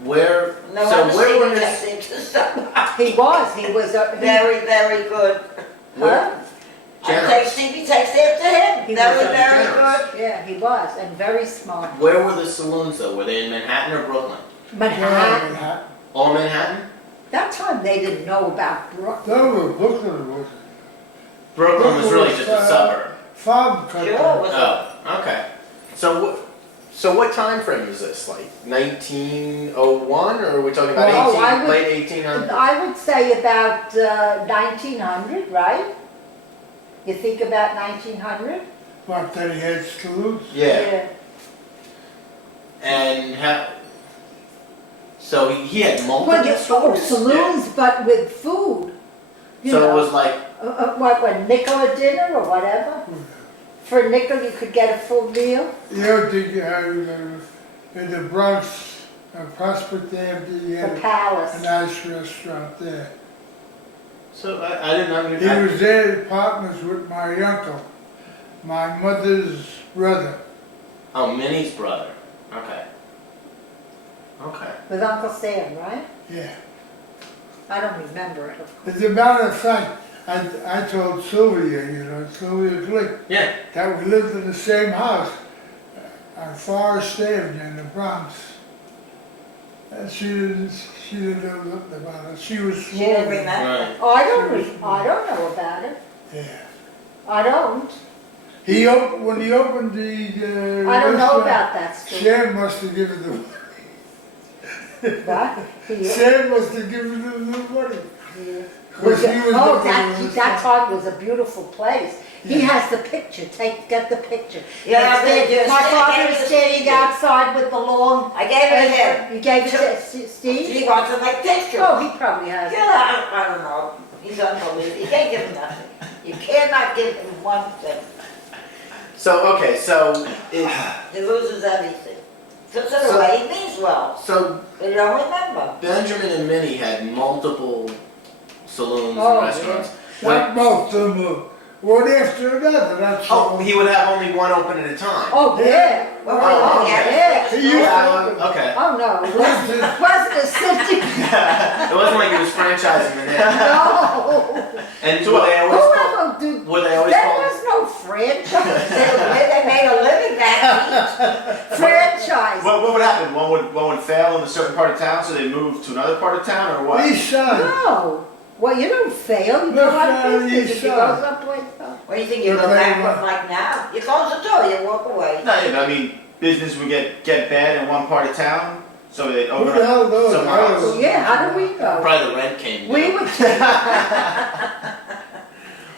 Where? No so wonder where were Stephen his? takes him to stuff. He was a Very, very good. Where? Stevie takes after him. He Very, was very generous. good. Yeah, he was, and very smart. Where were the saloons though? Were they in Manhattan or Brooklyn? Manhattan. Yeah, All Manhattan. That time they didn't know about Brooklyn. no, Brooklyn was Brooklyn was really just a suburb. farm country. Sure, was it? Oh, okay. So what time frame is this? Like 1901, or are we talking about Well, I would- late 1800s? I would say about 1900, right? You think about 1900? But then he had saloons. Yeah. And how? So he had multiple Well, stores. saloons, but with food. You So know, it was like what, nickel a dinner or whatever? For a nickel you could get a full meal? You don't think you have in the Bronx, Prospect Avenue, he The had a Palace. nice restaurant there. so I didn't He understand. was there partners with my uncle, my mother's brother. Oh, Minnie's brother. Okay. Okay. With Uncle Sam, right? Yeah. I don't remember it, of course. As a matter of fact, I told Sylvia, Sylvia Glick, Yeah. that we lived in the same house on Forest Avenue in the Bronx. And she didn't know nothing about it. She was She didn't small. remember. Right. Oh, I don't know about it. Yeah. I don't. When he opened the I don't know restaurant, about that story. Sam must have given the But he- Sam must have given him the money. Was Because it- he was oh, the that time was a beautiful place. He has the picture, get the picture. Yeah, they do. My father Gave is it to standing Stevie. outside with the long. I gave it to him. You gave it to Steve? He wants to make pictures. Oh, he probably has. Yeah, I don't know. He's unbelievable. You can't give him nothing. You cannot give him one thing. So, okay, so, He loses everything. So in a way, he means well, so but you don't remember. Benjamin and Minnie had multiple saloons Oh, and restaurants. Not most of them, one after another, that's Oh, all. he would have only one open at a time. Oh, yeah. Well, Oh, yeah. He used Yeah, okay. Oh, no, it wasn't a city. It wasn't like he was franchising the name. No. And were they always called? Whoever do, Were they always there called? was no franchise. They made a living back Franchise. What would happen? One would fail in a certain part of town, so they move to another part of town, or what? East side, No. Well, you don't fail. You go Look, out of business you if you go saw. someplace else. What do you think you go back like now? You close the door, you walk away. No, yeah, but I mean, business would get bad in one part of town, so they who open the hell up knows? somewhere I else. don't- Yeah, how do we go? Probably the rent came due. We would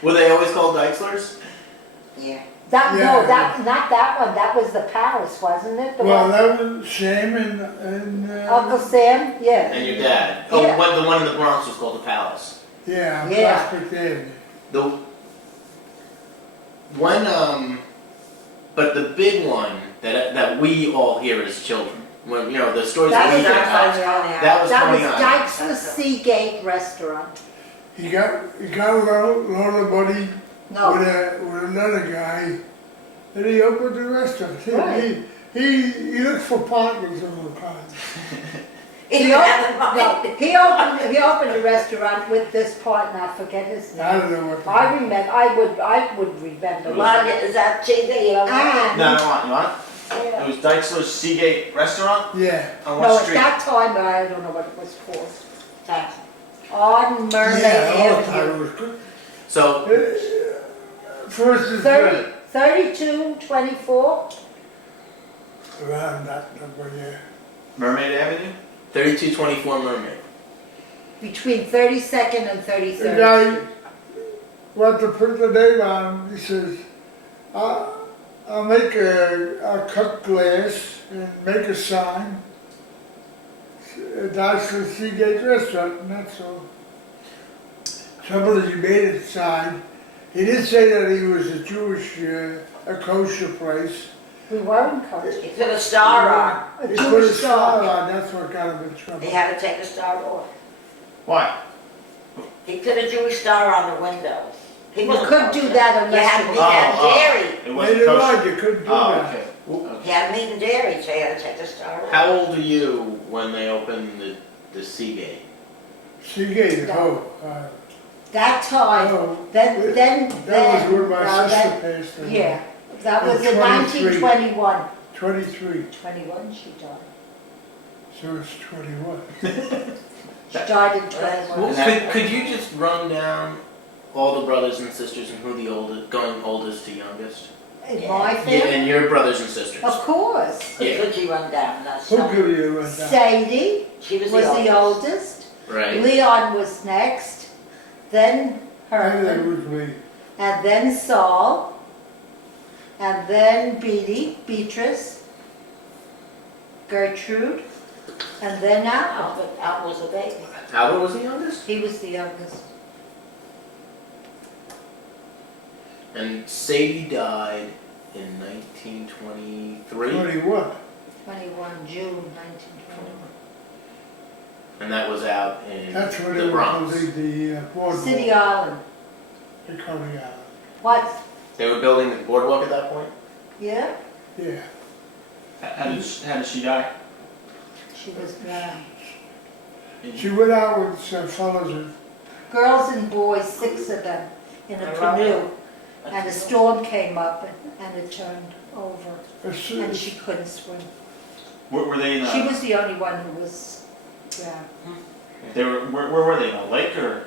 Were they always called Deichlers? Yeah. that. Yeah. No, not that one. That was the palace, wasn't it? The Well, one, that was Sam and, Uncle Sam. Yeah. And your dad? Oh, Yeah. the one in the Bronx was called the Palace. yeah, Yeah. Prospect Avenue. The one, but the big one that we all hear as children, when you know the stories That that we was hear, our- that was That was Coney Island. Dyke's Seagate Restaurant. He got a load of money No. with another guy, and he opened the restaurant. Right. He looked for partners all the time. He He didn't opened, have the money. no, he opened a restaurant with this partner. I forget his I name. don't know what. I remember. I would remember. Well, is that cheesy? You don't know? And No, I don't want you want it? yeah. It was Deichler's Seagate Restaurant Yeah. on what No, at street? that time I don't know what it was called. Thanks. On Mermaid Yeah, all the time Avenue. it was good. So First is 3224. around that number, yeah. Mermaid Avenue? 3224 Mermaid. Between 32nd and The 33rd. guy wanted to put the name on him. He says, I'll make a cut glass and make a sign. That's the Seagate Restaurant, and that's all. Somebody made a sign. He did say that he was a Jewish, a kosher place. We weren't coached. He put a star on. A He put a Jewish star star. on, that's what got him in trouble. He had to take a star off. Why? He put a Jewish star on the window. He You wasn't couldn't do kosher. that You unless had you meat were- and dairy. It wasn't Later kosher. on, you couldn't do Oh, that. okay. He had meat and dairy, so he had to take the star off. How old are you when they opened the Seagate? Seagate, oh, That time, oh, then, that was where my now sister that- passed away. yeah, that was in 23. 1921. 23, 21 she died. so it's 21. She died in Well, 21. could you just run down all the brothers and sisters and who the oldest, going oldest to youngest? In my Yeah, family? and your brothers and sisters. Of course. Yeah. Could you run down? That's Who not. give you a rundown? Sadie She was was the oldest. oldest. Right. Leon was next. Then And that Herman. was me. And then Saul. And then Beatrice. Gertrude. And then Al. Albert, Albert was a baby. Albert was the youngest? He was the youngest. And Sadie died in 1923, 21. 21 June 1921. and that was out in That's when the they were Bronx. building the boardwalk. City Island. The Coney Island. What? They were building the boardwalk at that point? Yeah? Yeah. How did she die? She was young. She went out with some fellows. Girls and boys, 6 of them, in a canoe. And a storm came up and it turned over. And she couldn't swim. Were they in She a, was the only one who was drowned. they were, where were they, in a lake or?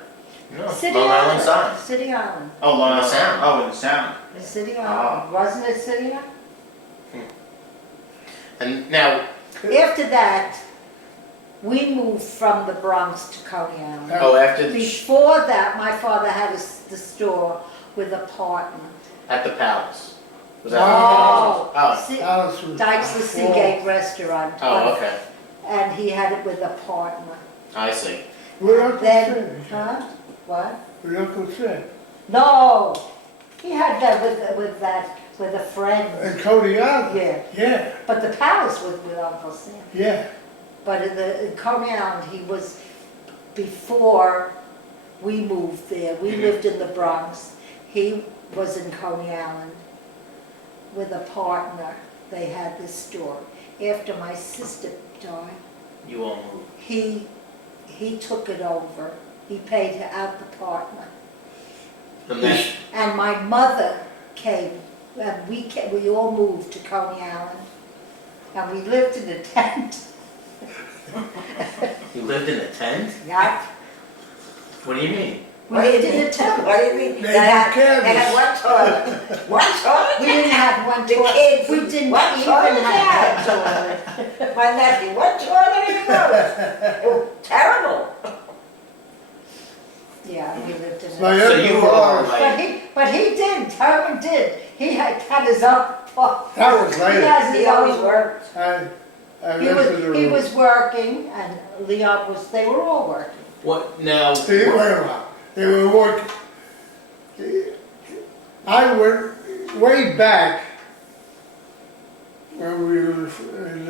No, City Long Island Island. Sound. City Island. Oh, Long In the Island. Sound. Oh, in the Sound. City Island. Wasn't it City Island? And now, After that, we moved from the Bronx to Coney Island. oh, after the Before that, my father had the store with a partner. At the Palace. Was that? No. Oh. See, Alice was. Dyke's the Seagate restaurant. Oh, okay. And he had it with a partner. I see. Where Uncle Then, Sid? huh? What? Where Uncle Sid? No, he had that with a friend. In Coney Island? Yeah, Yeah, but the Palace was with Uncle Sam. yeah. But in Coney Island, he was before we moved there. We Mhm. lived in the Bronx. He was in Coney Island with a partner. They had this store. After my sister died, You all moved. he took it over. He paid out the partner. And then, And my mother came, and we all moved to Coney Island. And we lived in a tent. you lived in a tent? Yeah. What do you mean? We lived in a tent. What do you mean? They They had had one toilet. One toilet? We didn't have one The toilet. kids, We didn't one even toilet have one toilet. My nephew, one toilet in the house. It was terrible. Yeah, we lived in My a So you Uncle were all Horace, like, but he did, Herman did. He had his own. that was He later. has his He always own. worked. I He lived in the was, he room. was working, and Leon was, they were all working. what now? They were, they were working. I went way back when we were in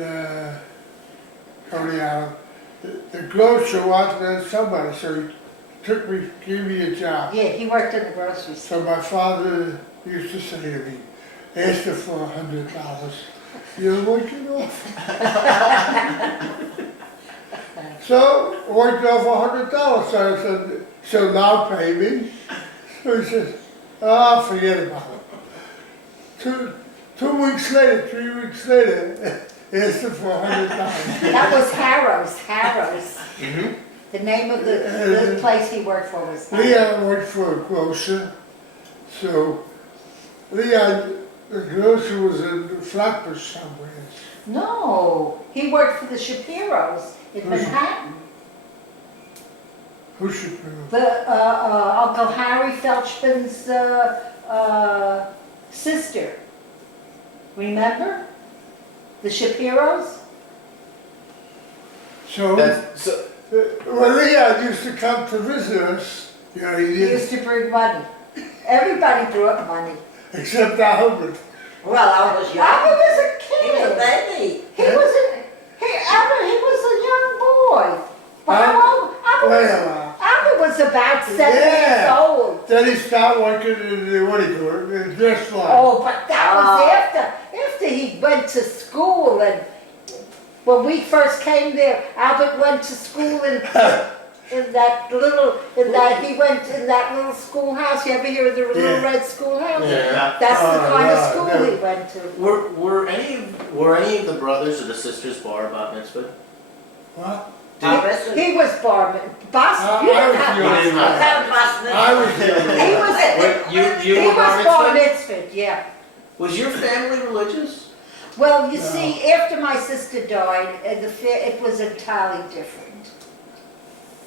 Coney Island. The grocer wanted somebody, so he took me, gave me a job. Yeah, he worked in the grocery store. So my father used to say to me, ask her for $100. You'll work it off. So I worked off $100. So I said, so now pay me. So he says, oh, forget about it. 2 weeks later, 3 weeks later, asked her for $100. That was Harrow's. Mm-hmm. The name of the place he worked for was Harrow's. Leon worked for a grocer. So Leon, the grocer was in Flatbush somewhere. No, he worked for the Shapiros in Who's- Manhattan. Who should be? The Uncle Harry Felchman's sister. Remember? The Shapiros? So, That's, so, when Leon used to come to visit us, you know, he He did, used to bring money. Everybody brought money. except Albert. Well, I was young. Albert was a He was a kid. baby. Albert, he was a young boy. But how old? Albert was about 7 years Yeah. old. Then he started working in the, what do you call it, the dress line. Oh, but that was after he went to school, and when we first came there, Albert went to school he went in that little schoolhouse. You ever hear of the little Yeah. red schoolhouse? yeah. That's the Oh, kind of yeah, school yeah. he went to. Were any of the brothers or the sisters bar bat mitzvah? What? He was bar Boston. You I didn't was have young. Boston. I had a Boston. I was He young. was. You He were bar was bar mitzvah? mitzvah, yeah. Was your family religious? Well, you No. see, after my sister died, it was entirely different.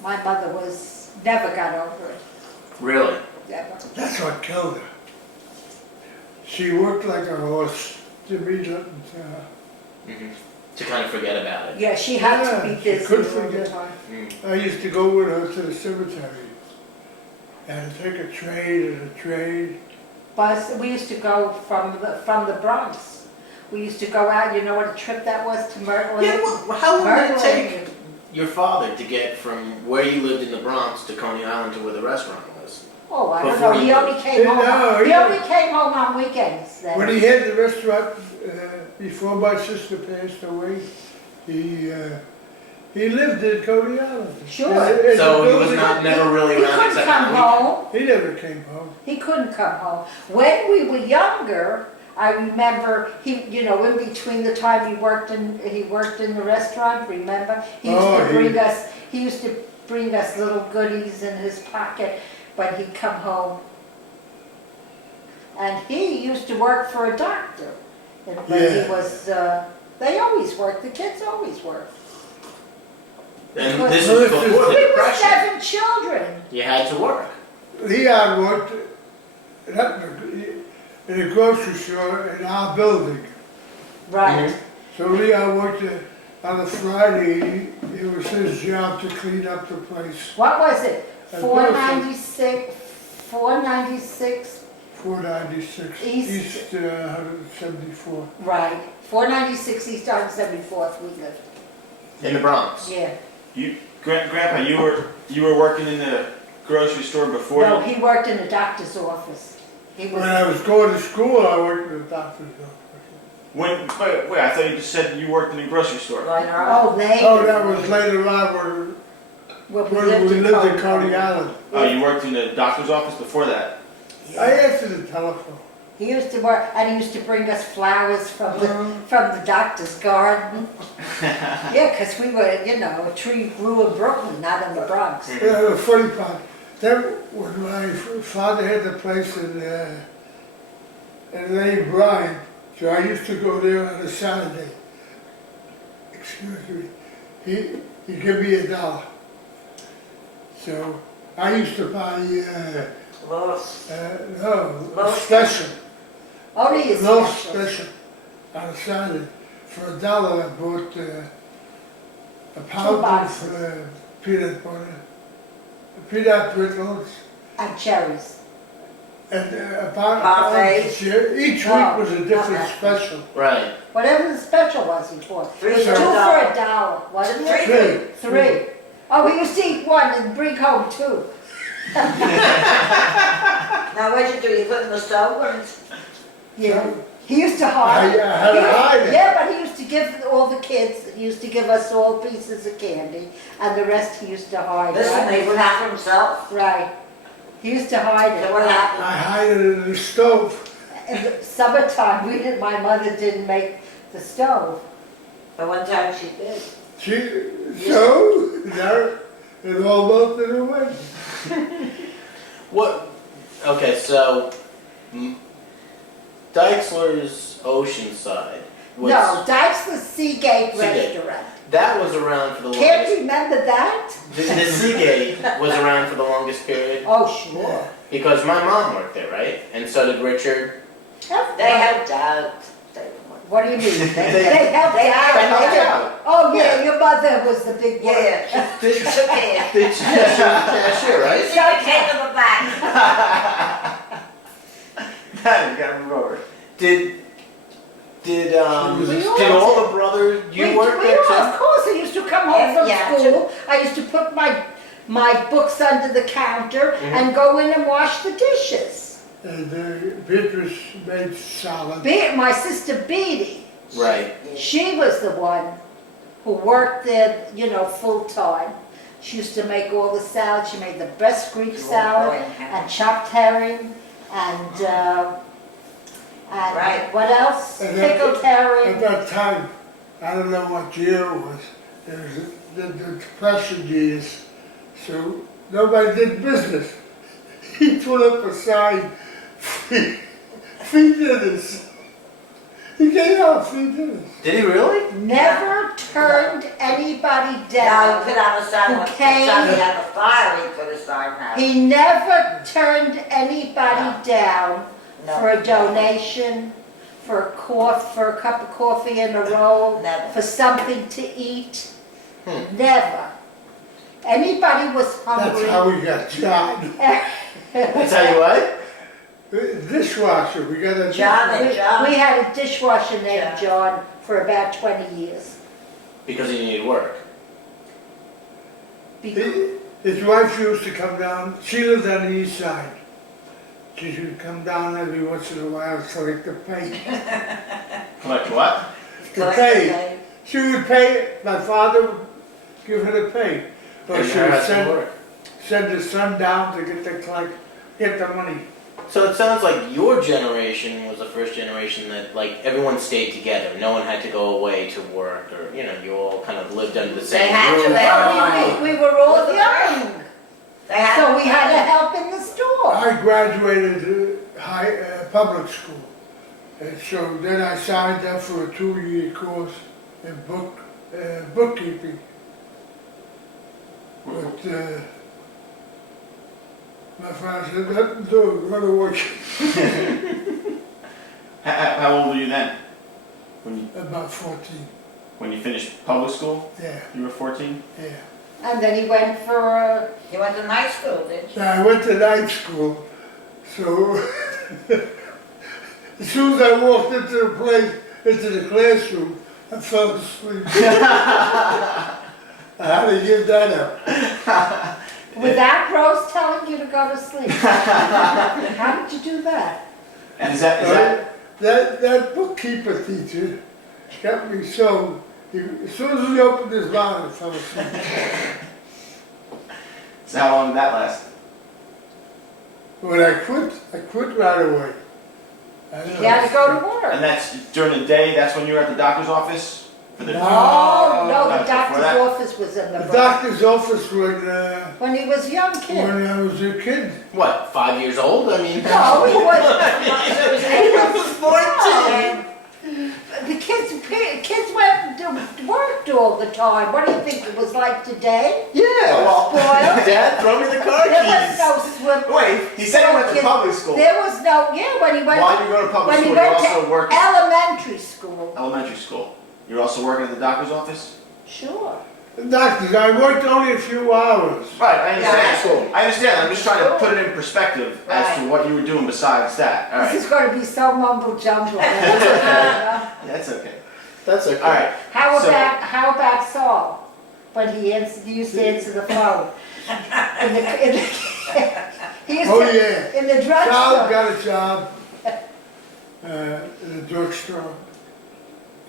My mother never got over it. Really? Never. That's what killed her. She worked like a horse to be nothing to her. Mm-hmm. To kind of forget about it. Yeah, she had to be Yeah, she busy could all the forget. time. Mm. I used to go with her to the cemetery and take a train and a train. But we used to go from the Bronx. We used to go out. You know what a trip that was to Myrtle? Yeah, well, how long did it Myrtle take Inn. your father to get from where you lived in the Bronx to Coney Island to where the restaurant was? Oh, I don't Before know. He you- only came home. No, He he- only came home on weekends then. When he had the restaurant, before my sister passed away, he lived in Coney Island. Sure. In So the he was building. never really He around couldn't except come on the weekend. home. He never came home. He couldn't come home. When we were younger, I remember in between the time he worked in the restaurant. Remember, he used to bring us little goodies in his pocket when he'd come home. And he used to work for a doctor. And when Yeah. he was, they always worked. The kids always worked. And Because this was before the We were Depression. 7 children. You had to work. Leon worked, in a grocery store in our building. Right. So Leon worked there on a Friday, it was his job to clean up the place. What was it? A 496, 496, 496 East. East 174. right. 496 East 174th we lived. In the Bronx. Yeah. Grandpa, you were working in the grocery store before? No, he worked in the doctor's office. He When was, I was going to school, I worked in the doctor's office. Wait, I thought you just said you worked in a grocery store. Later on. oh, later. Oh, that was later on When when we lived in Coney Island. Oh, you worked in the doctor's office before that? I answered the telephone. He used to work, and he used to bring us flowers from the doctor's garden. Yeah, because we were, you know, a tree grew in Brooklyn, not in the Bronx. The funny part, then when my father had the place in Lane Bryant, so I used to go there on a Saturday. Excuse me. He'd give me $1. So I used to buy, Lois. special. Only his No specials. special on a Saturday. For $1, I bought a pound boxes. of peanut butter, peanut brittle, And cherries. and about Parfaits. each No, week was a not different that. special. Right. Whatever the special was, he bought. Three It was for two a for dollar. $1, wasn't it? Three. Three. Oh, we used to eat one and bring home two. Now what'd you do? You put it in the stove and Yeah. He used to hide. I had to hide it. Yeah, but he used to give all the kids, he used to give us all pieces of candy, and the rest he used to hide, listen, right? he would have for himself. Right. He used to hide So what it. I happened? hid it in the stove. In the summertime, my mother didn't make the stove. But one time she did. So there, it all melted away. What? Okay, so Deixler's Oceanside was No, Dykes the Seagate Seagate. restaurant. that was around for the Can't you longest. remember that? The Seagate was around for the longest period Oh, sure. because my mom worked there, right? And so did Richard. They helped out. They What do you mean? They helped They out. helped They did. out. Oh, yeah, your mother was the big one. Yeah, she took care. Did she cashier, She right? took care of the back. You gotta move over. Did We all all the brothers you worked there Of too? course, I used to come home from Yeah, school. I used to put my books under the counter and go in and wash the dishes. And Beatrice made salad. My sister Beatty, Right. she was the one who worked there, you know, full time. She used to make all the salad. She made the best Greek salad and chopped herring and Right. what else? And then- Pickled herring. At that time, I don't know what year it was, there was the Depression years, so nobody did business. He put up a sign, free dinners. He gave out free dinners. Did he really? Never turned anybody Now down. you put on a sign, Who when came- somebody had a fire, he put a sign out. He never turned anybody down No. for a donation, for a cup of coffee and a roll, Never. for something to eat. Never. Anybody was That's how hungry. we got John. I tell you what. Dishwasher, we got a John dishwasher. and John. We had a dishwasher named Yeah. John for about 20 years. Because he needed work. His wife used to come down, she lived on the east side. She would come down every once in a while to collect the pay. Collect what? To Collect pay. the pay. She would pay, my father would give her the pay. Or And she her would husband work. send the son down to get the money. So it sounds like your generation was the first generation that like everyone stayed together. No one had to go away to work, or you know, you all kind of lived under the same had to, roof. they Well, we were all young, They had so we had to help in the store. I graduated public school. And so then I signed up for a 2-year course in bookkeeping. But my father said, nothing to do, go to work. How old were you then? About 14. When you finished public school? Yeah, You were 14? yeah. And then he went for, You went to night school, didn't you? So I went to night school, so as soon as I walked into the classroom, I fell asleep. I had to give that up. without Rose telling you to go to sleep. How did you do that? And is that That bookkeeper teacher got me so, as soon as he opened his mouth, I fell asleep. so how long did that last? When I quit right away. I don't He had to go to work. And that's during the day, that's when you were at the doctor's office? For the, No. Oh, no, the Not before doctor's that. office was in the The room. doctor's office When he was a young kid. when I was a kid. What, 5 years old? I mean. No, he was, He was 14. the kids went to worked all the time. What do you think it was like today? Yeah, well, Spoiled. Dad, throw me the car There was keys. no swim. Wait, he said he went to public school. There was no, yeah, when he went, While you go to public when he school, you're went also to working elementary school. elementary school. You're also working at the doctor's office? Sure. The doctor's, I worked only a few hours. Right, I understand. School. I understand. I'm just trying to put it in perspective as to Right. what you were doing besides that. All This right. is going to be so mumble jumble. That's okay. That's okay. All right. How So- about Saul? When he used to answer the phone. He used Oh, to, yeah. in the Charles drugstore. got a job in the drugstore,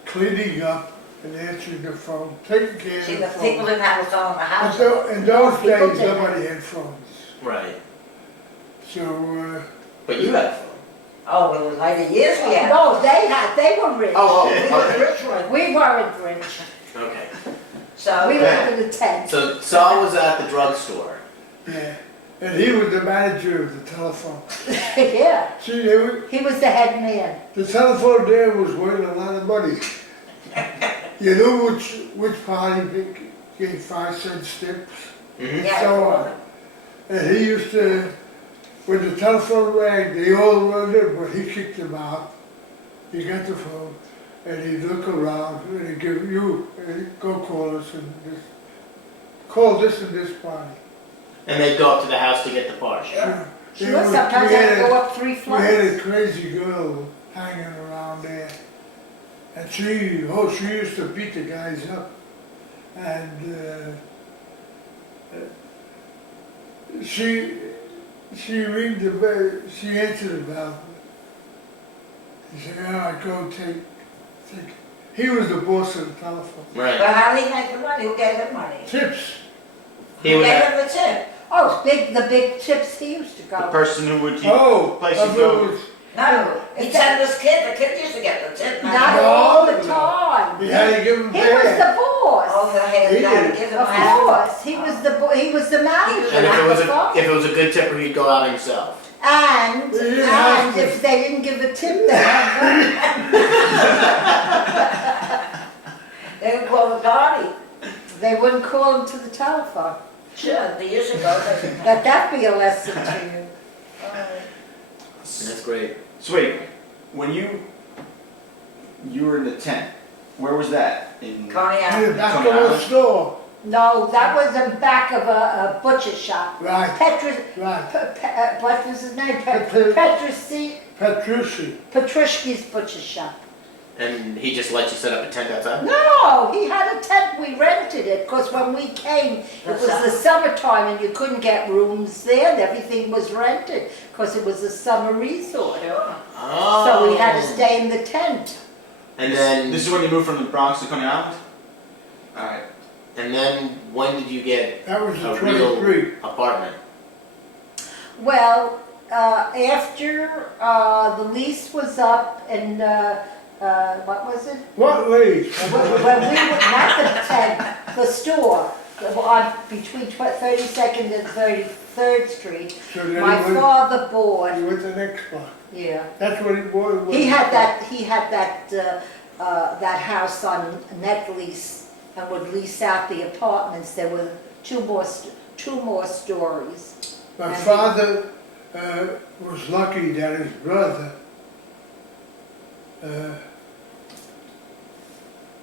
cleaning up and answering the phone, taking care of See, the the people phone. didn't have a phone in the And house. so, in those People days, didn't. nobody had phones. Right. So, But you had a phone. Oh, it was later years we had. No, they were rich. Oh, We oh, were okay. rich ones. We weren't rich. Okay. So, We we lived in a tent. So Saul was at the drugstore. yeah, and he was the manager of the telephone. Yeah, See, he was the head man. the telephone there was worth a lot of money. You knew which party gave 5-cent tips, Mm-hmm. yeah. so on. And he used to, when the telephone rang, they all run in, but he kicked them out. He got the phone, and he'd look around, and he'd give you, go call us, and call this and this party. And they'd go up to the house to get the part. Sure. Sure, sometimes I had to go up 3 We had flights. a crazy girl hanging around there. And she used to beat the guys up. And she ring the bell, she answered the bell. He said, oh, I go take. He was the boss of the telephone. Right. But how did he make the money? Who gave him money? Tips. He Who would gave have, him the tip? Oh, the big chips he used to The go. person who would keep Oh, places I thought going. it was, No, he sent this kid, the kid used to get the tip. Not No, all the no. time. he had to give him He was back. the boss. Oh, the head He guy did. give him Of half. course, he was the manager. and if not it was the boss. a good tipper, he'd go out himself. And He didn't have to. if they didn't give a tip, they had They would call the party. they wouldn't call him to the telephone. Sure, the years ago, they. Let that be a lesson to you. That's great. So wait, when you were in the tent, where was that? In Coney In the Island. back of the store. No, that was in back of a butcher shop. Right, Petrus, right. what was his name? Petru- Petrucci. Petrushki's butcher shop. And he just let you set up a tent outside? No, he had a tent. We rented it because when we came, it was the summertime and you couldn't get rooms there. And everything was rented because it was a summer resort. Sure. Oh. So we had to stay in the tent. And then, This is when you moved from the Bronx to Coney Island? Alright. and then when did you get That was a the real 23. apartment? Well, after the lease was up and what was it? What lease? When we were, not the tent, the store, on between 32nd and 33rd Street, So then my he father bought, went to the next spot. yeah. That's what he bought. He had that house on net lease and would lease out the apartments. There were two more stories. My father was lucky that his brother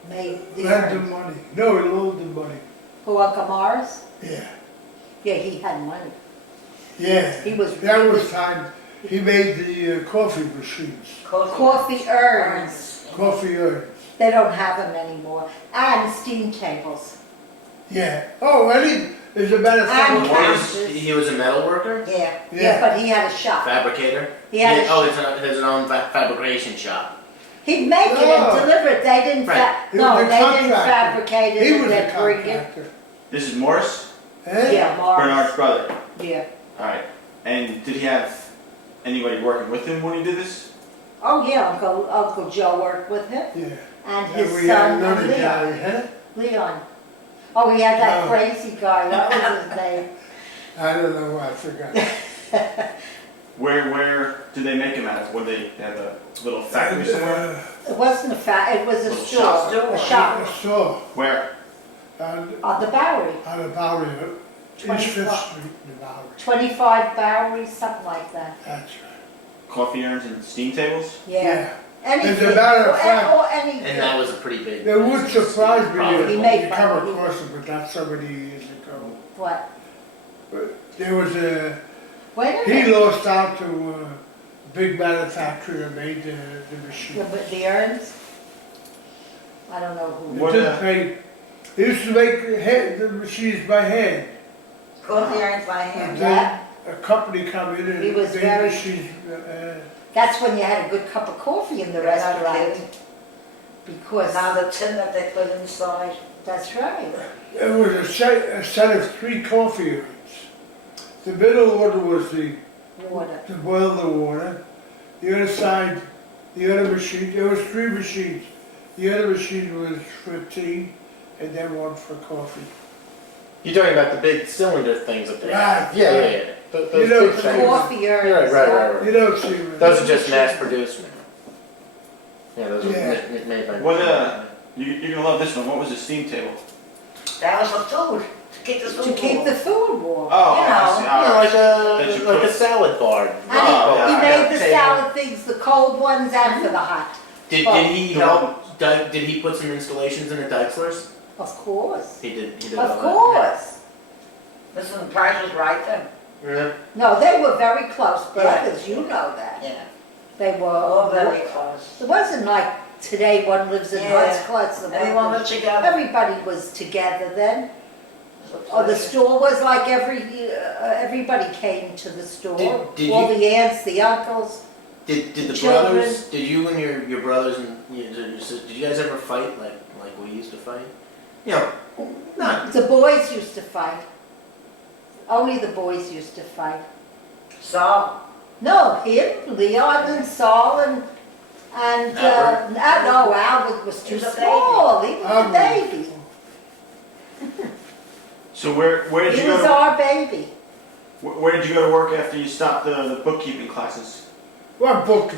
Made the lent the earnings. money. No, he loaned the money. Who, Uncle Morris? Yeah, Yeah, he had money. yeah. He was- That was time, he made the coffee machines, Coffee urns. coffee urns. They don't have them anymore. And steam tables. Yeah. Oh, as a matter of And fact, He was a metal worker? Yeah, Yeah. yeah, but he had a shop. Fabricator? He had a Oh, shop. he has an own fabrication shop. He'd make it No. and deliver it. They didn't, Right. He no, was a they didn't contractor. fabricate it he and was a they'd bring it. contractor. This is Morris, Eh? Yeah, Morris. Bernard's brother. Yeah. Alright. And did he have anybody working with him when he did this? Oh, yeah, Uncle Joe worked with him. Yeah. And And his we had son, another Leon. guy, huh? Leon. Oh, he had that Oh. crazy guy. What was his name? I don't know, I forgot. Where did they make him out of? Would they have a little factory somewhere? It wasn't it was a Little store. shop. A I shop. saw Where? On the Bowery. on the Bowery, East 25. Fifth Street, the Bowery. 25 Bowery, something like that. That's right. Coffee urns and steam tables? Yeah. Anything. As a matter of fact- Or anything. And that was a pretty big. It would business. surprise me Probably. if He you made come money. across it, but not so many years ago. What? But there was Wait a he minute. lost out to a big manufacturer that made the machine. The urns? I don't know who. What, He didn't pay, he used to make the machines by hand. Coffee irons by hand. And Yeah. then a company come in and He was made very- machines. That's when you had a good cup of coffee in the Yeah, no restaurant. kidding. Because, Now the tin that they put inside. that's right. It was a set of 3 coffee urns. The middle one was Water. to boil the water. The other side, the other machine, there was 3 machines. The other machine was for tea and then one for coffee. You're talking about the big cylinder things that they Right, have. Yeah, yeah, right. yeah. Those You know, big the things. Coffee urns. Right, right. You don't see them. Those are just mass produced now. Yeah, those Yeah. are made by. What, you're gonna love this one. What was the steam table? That was for food, to keep the food To keep warm. the food warm. Oh, You I know, see. You know, Alright. like you a cook. salad bar. And Oh, he yeah, made the table. salad things, the cold ones and for the hot. Did he help? Did he put some installations in the Deixlers? Of course. He did. He did. Of all that. course. Listen, the price was right then. Yeah. No, they were very close brothers, you know that. Yeah. They were. All very close. It wasn't like today one lives in Yeah. huts, Everyone was together. Everybody was together then. Oh, the store was like everybody came to the store. Did All you- the aunts, the uncles. Did the Children. brothers? Did you and your brothers and your sisters? Did you guys ever fight like we used to fight? You know, not. The boys used to fight. Only the boys used to fight. So, No, him, Leon and Saul and Albert? no, Albert was too He was a small. He was a Albert. baby. So where did He you go? was our baby. Where did you go to work after you stopped the bookkeeping classes? What book?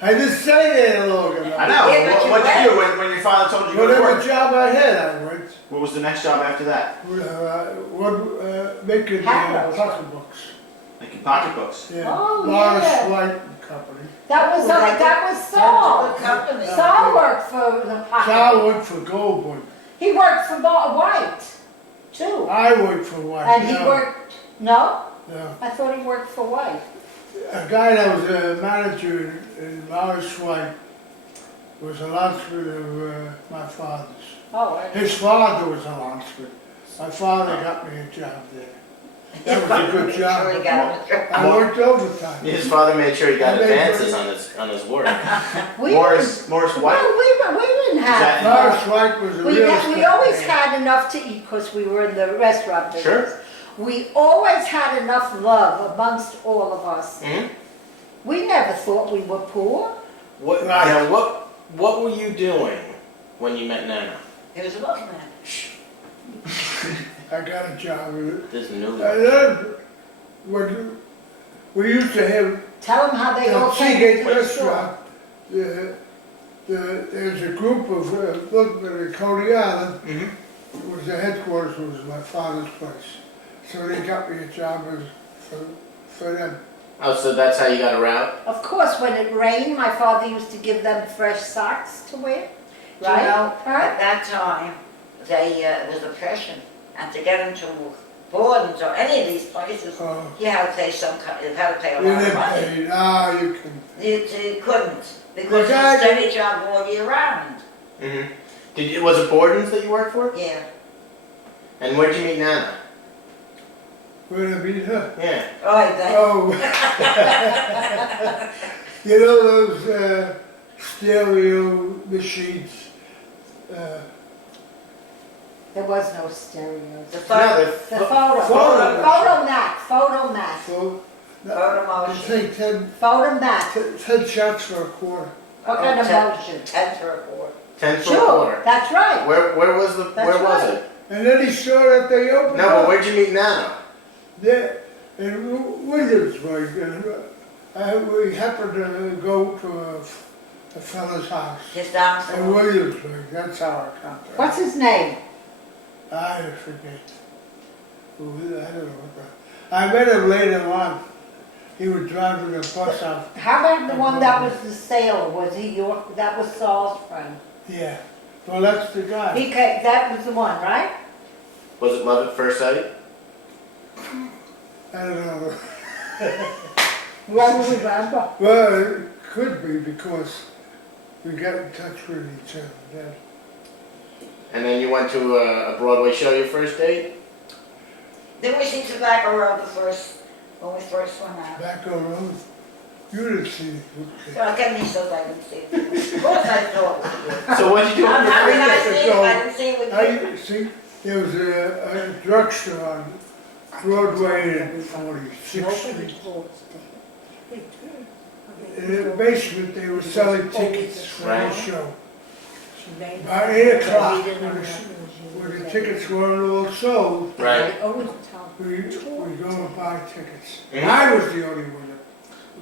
I didn't say that long ago. I know. Yeah, but you What did you went. do when your father told you to go to Whatever work? job I had, I went. What was the next job after that? Making Harrows. pocketbooks. Making pocketbooks. Yeah. Oh, Morris yeah. White and Company. That was Saul. the company. Saul worked for the pocket. Sal worked for Goldwood. He worked for White, too. I worked for White. And he no, worked, no? no. I thought he worked for White. A guy that was a manager in Morris White was a locksmith of my father's. Oh, His father was a locksmith. My father got me a job there. That was a good job. Sure he got him. I worked overtime. His father made sure he got I made advances sure- on his work. we Morris Well, White. we didn't have. that- Morris White was a We, real we estate always man. had enough to eat because we were in the restaurant business. Sure. We always had enough love amongst all of us. Hmm? We never thought we were poor. What? Right. Now, what were you doing when you met Nana? He was a milkman. I got a job with it. This new. I learned when we used to have Tell them how they all the came Seagate to the store. restaurant. There's a group of milkmen in Coney Island. Mm-hmm. It was the headquarters, was my father's place. So they got me a job for them. Oh, so that's how you got around? Of course, when it rained, my father used to give them fresh socks to wear. Do you Right? know, Huh? at that time, it was oppression, and to get into Bordens or any of these places, you had to pay you had to pay a You lot of didn't money. pay, no, you can. You couldn't, because it's a Exactly. steady job all year round. Mm-hmm. Was it Borden's that you worked for? Yeah. And where'd you meet Nana? Where did I meet her? Yeah. Oh, they, Oh. You know those stereo machines? There was no stereos. the No, photo, The Photo. Photomat. So, photo you motion, take 10 Photomat. shots for a quarter. What kind of ten- motion? 10 for a quart. 10 for a Sure, quarter. that's right. Where was the? That's where was right. it? And then he saw that they opened No, but up where'd you meet Nana? there in Williamsburg. And we happened to go to a fellow's house Just down in from, Williamsburg. That's how I contacted. What's his name? I forget. I don't know what the. I met him later on. He was driving a bus out. How about the one that was the sailor? Was he your, that was Saul's friend? Yeah. Well, that's the guy. He came, that was the one, right? Was it love at first sight? I don't know. What do we remember? Well, it could be because we got in touch with each other then. And then you went to a Broadway show your first date? then we see Tobacco Road when we first went out. Back on road. You didn't see it. So I got me so I didn't see it. Of course I thought it was you. So what did you do on your How did first I date? see it? I didn't see it with you. I see. There was a drugstore on Broadway and 46th Street. In the basement, they were selling tickets for the Right. show. About 8 o'clock, when the tickets weren't all sold, Right. we go and buy tickets. Mhm. I was the only one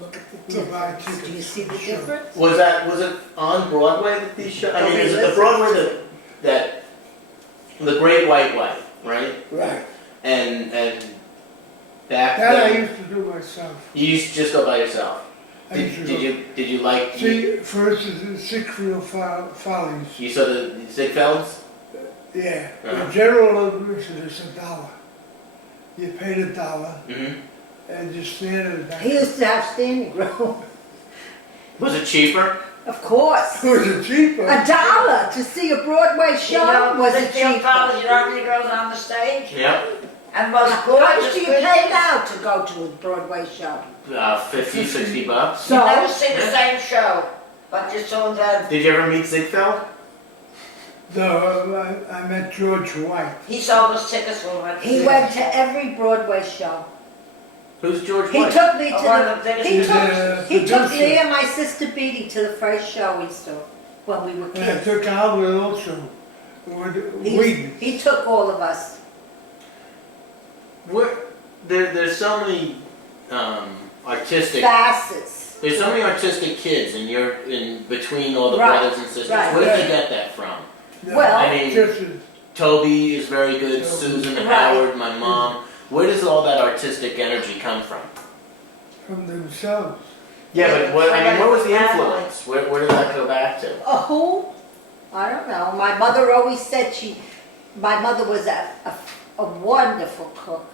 Look at that the would buy difference. tickets. Do you see for the show. difference? Was it on Broadway that these shows? I mean, Okay, is it the listen. Broadway that the Great White Way, right? Right. And back That I then, used to do myself. you used to just go by yourself. I used to Did you like? See, for instance, in Sickfield Follies, You saw the Ziegfelds? yeah, Uh-huh. the general admission is $1. You paid $1 Mm-hmm. and you stand in the back. He used to have standing room. Was it cheaper? Of course. Was it cheaper? $1 to see a Broadway You show know, was the a field cheap. college, you know how many girls on the stage? Yeah. And most How gorgeous much do you pretty- pay now to go to a Broadway show? 50, 60 bucks. You never So, see the same show, but you saw them. Did you ever meet Ziegfeld? No, I met George White. He sold us tickets when we went to he see went it. to every Broadway show. Who's George He White? took me to One of the, the he biggest took, producers. he took Producer. me and my sister Beatty to the first show we saw when we were And I kids. took Albert also. With He, Wheaton. he took all of us. There's so many artistic. Facets. There's so many artistic kids, and you're in between all the Right, brothers and sisters. right. Where did you get that from? Well- I mean, Just Toby is very good. Toby. Susan, Right. Howard, my mom. Where does all that artistic energy come from? from themselves. Yeah, but what I mean, what was the Family. influence? Where did that go back to? Who? I don't know. My mother always said my mother was a wonderful cook.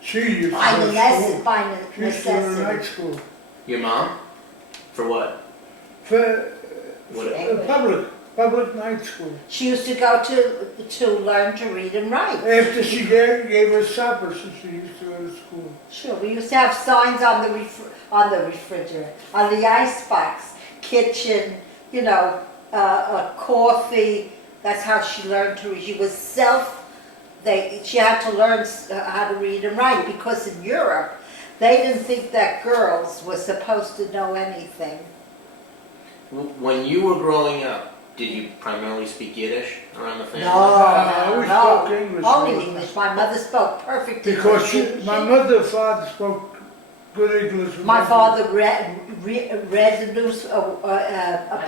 She used to By go to necessity. school. By She used to go to night necessity. school. Your mom? For what? For What? public night school. She used to go to learn to read and write. After she gave her supper, so she used to go to school. Sure, we used to have signs on the refrigerator, on the icebox, kitchen, coffee. That's how she learned to read. She was she had to learn how to read and write because in Europe, they didn't think that girls were supposed to know anything. When you were growing up, did you primarily speak Yiddish around the family? No, we spoke no, English. only English. My mother spoke perfect Because English. my mother and father spoke good English. My father read a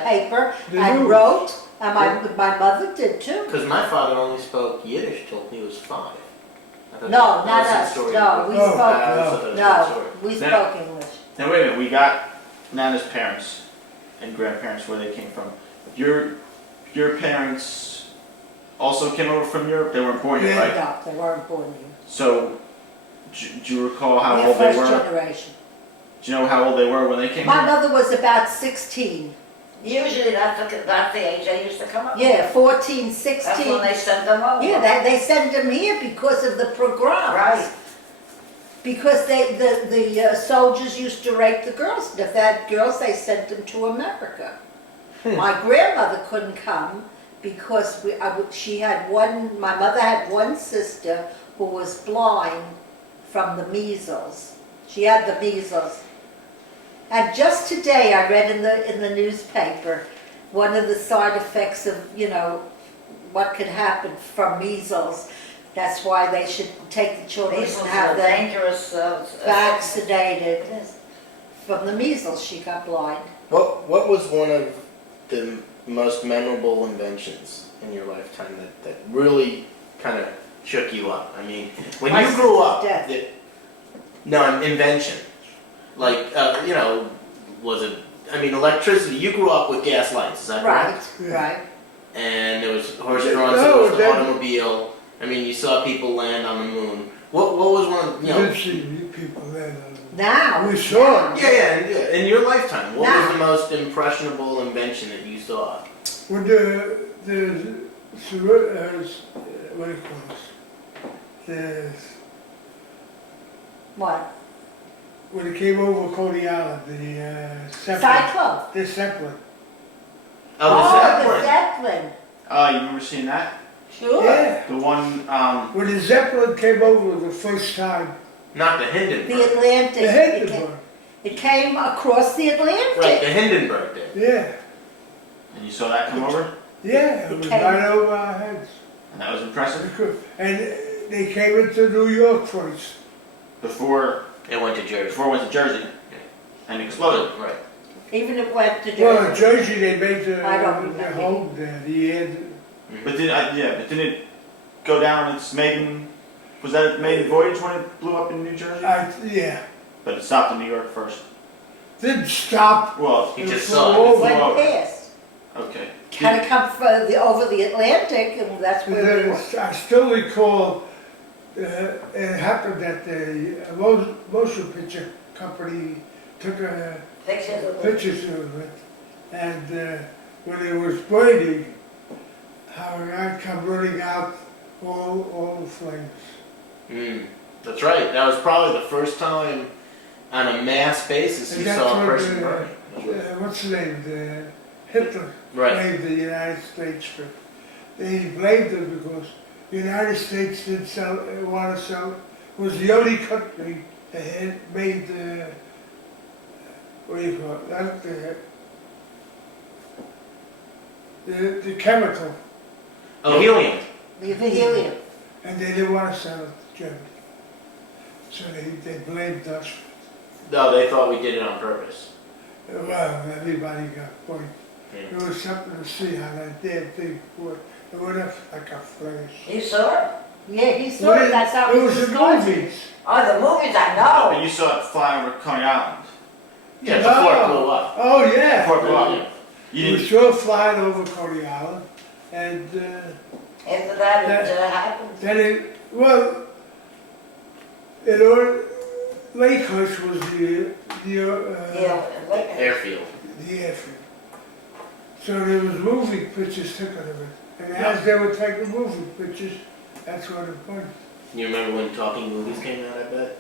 paper The and news. wrote, and my mother did too. Because my father only spoke Yiddish till he was 5. I thought No, that not was the us, story. no, we Oh, spoke, I thought that was the no, story. we Now- spoke English. Now wait a minute, we got Nana's parents and grandparents where they came from. Your parents also came over from Europe. They weren't born here, Yeah. right? No, they weren't born here. So, do you recall how We're old they first were? generation. Do you know how old they were when they came My here? mother was about 16. Usually that's the age they used to come up. Yeah, 14, That's 16. when they sent them over. Yeah, they sent them here because of the programs. Right. Because the soldiers used to rape the girls. And if they had girls, they sent them to America. My grandmother couldn't come because she had my mother had one sister who was blind from the measles. She had the measles. And just today I read in the newspaper one of the side effects of, what could happen from measles. That's why they should take the children Measles and is have a them dangerous. vaccinated. From the measles, she got blind. What was one of the most memorable inventions in your lifetime that really kind of shook you up? I mean, when My you grew up, death. no, invention. Like, was it, electricity, you grew up with gas lights, is that correct? Right, Yeah. right. And there was horse-drawn, so No, there was the that- automobile. You saw people land on the moon. What was one of, You didn't see people there. Now. We saw it. Yeah, in your lifetime, what Now. was the most impressionable invention that you saw? When what do you call it? What? When it came over Coney Island, the Zeppelin. Cyclone. The Zeppelin. Oh, the Zeppelin. Oh, you remember seeing that? Sure. Yeah. The one, When the Zeppelin came over the first time, Not the Hindenburg. The Atlantic. the Hindenburg. It came across the Atlantic. Right, the Hindenburg did. Yeah. and you saw that come over, Yeah, it was came- right over our heads. and that was impressive. And they came into New York first. Before It went to Jersey. it went to Jersey, and exploded. Right. Even it went to Well, in Jersey. Jersey, they made I don't the remember. home there. The end. But didn't it go down its maiden? Was that its maiden voyage when it blew up in New Jersey? Yeah. But it stopped in New York first. Didn't stop. Well, You It just flew saw it. over. flew Went over. past. Okay. Kind of come over the Atlantic, and that's where we Then were. I still recall it happened that the motion picture company took Pictures of the. pictures of it, and when it was burning, how I come running out all the flames. That's right. That was probably the first time on a mass basis you And that's saw a when person the- burning. What's his name? Hitler Right. blamed the United States for. They blamed them because the United States didn't want to sell. It was the only country that had made what do you call it? Not the chemical, Oh, helium. The helium. and they didn't want to sell it to Germany. So they blamed us. No, they thought we did it on purpose. Well, everybody got point. Yeah. It was something to see how that damn thing went. It went up like a flash. You saw it? Yeah, he saw it. That's how It he was the described it. movies. Oh, the movies I But know. you saw it fly over Coney Island. Yeah, before it blew up. Oh, yeah. Before it blew Yeah. up. You We didn't. saw it flying over Coney Island, and After that, it That- happened. then in order, Lakehurst was Yeah, like, Airfield. the airfield. So there was moving pictures taken of it, and as they were taking moving pictures, that's what it was. You remember when Talking Movies came out, I bet?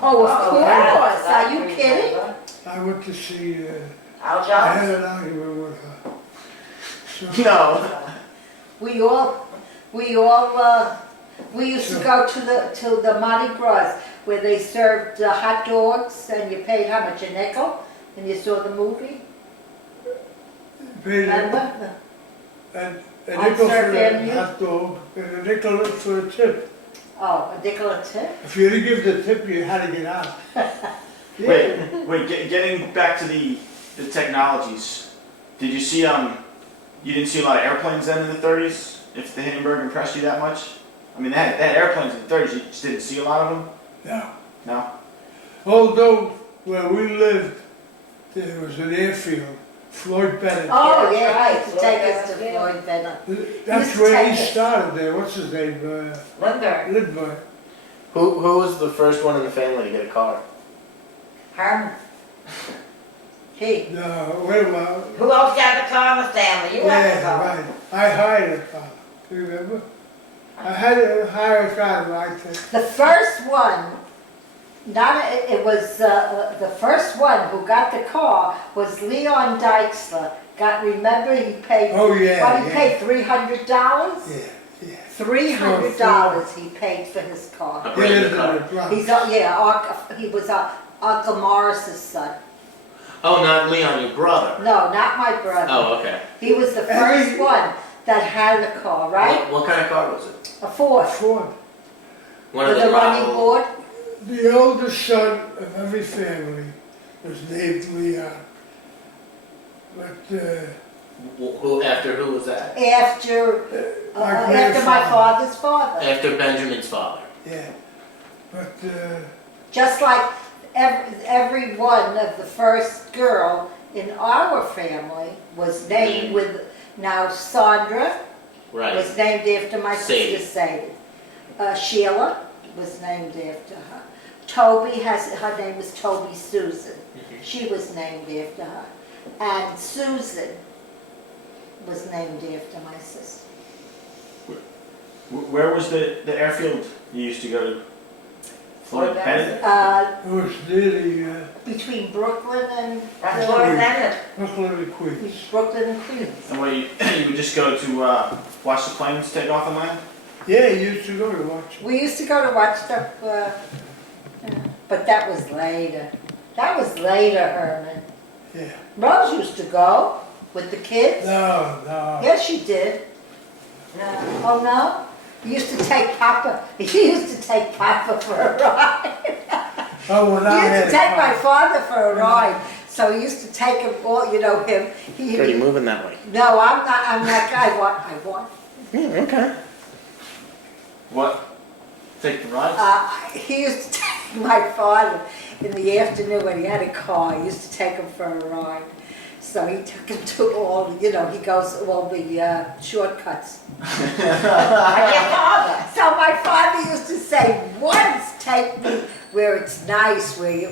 Oh, of course. yeah. Are you kidding? I went to see. Al I Jones? had an argument with her. So, No. We used to go to the Mardi Gras where they served hot dogs and you paid how much, a nickel? And you saw the movie? paid Remember? a On nickel for Surf a Avenue? hot dog and a nickel for a tip. Oh, a nickel a tip? If you didn't give the tip, you had to get out. Wait, getting back to the technologies, did you see, you didn't see a lot of airplanes then in the 30s? If the Hindenburg impressed you that much? I mean, they had airplanes in the 30s. You just didn't see a lot of them? No. No? Although where we lived, there was an airfield, Floyd Bennett. Oh, Yeah, yeah, right. right, to take us to Floyd Bennett. That's used to where take he us. started there. What's his name? Lindbergh, Lindbergh. Who was the first one in the family to get a car? Herman. He, No, wait a while. Who else got the car in the family? You had the Yeah, car. right. I hired a car. Do you remember? I had to hire a car, I think. the first one, it was, the first one who got the car was Leon Deixler. Remember he paid, Oh, yeah, what, he yeah. paid $300? Yeah, yeah. $300 he paid for his car. A He brand new lived in car. the Bronx. He was Uncle Morris's son. Oh, not Leon, your brother. No, not my brother. Oh, okay. He was the first one that had a car, right? What kind of car was it? A Ford. Ford. One of With the a running model- board. The oldest son of every family was named Leon. But Who after who was that? After my grandfather. father's father. After Benjamin's father. Yeah. But Just like every one of the first girl in our family was named with, now Sandra Right. was named after my Sadie. sister Sadie. Sheila was named after her. Toby her name was Toby Susan. Mhm. She was named after her. And Susan was named after my sister. Where was the airfield you used to go to? Floyd Bennett? it was near Between Brooklyn and That's Floyd Bennett. Brooklyn and Queens. Brooklyn and Queens. And where you would just go to watch the planes take off and land? Yeah, you used to go to watch. We used to go to watch the, but that was later. That was later, Herman. Yeah. Rose used to go with the kids. No, no. Yes, she did. No. Oh, no? He used to take Papa, he used to take Papa for a ride. Oh, when He I used had to take my car. father for a ride. So he used to take him, all, you know, him. Gertie, moving that way. No, I'm not, I want. Yeah, okay. What? Take the rides? He used to take my father in the afternoon when he had a car. He used to take him for a ride. So he took him to all, you know, he goes all the shortcuts. Like your father. So my father used to say, once take me where it's nice, where you,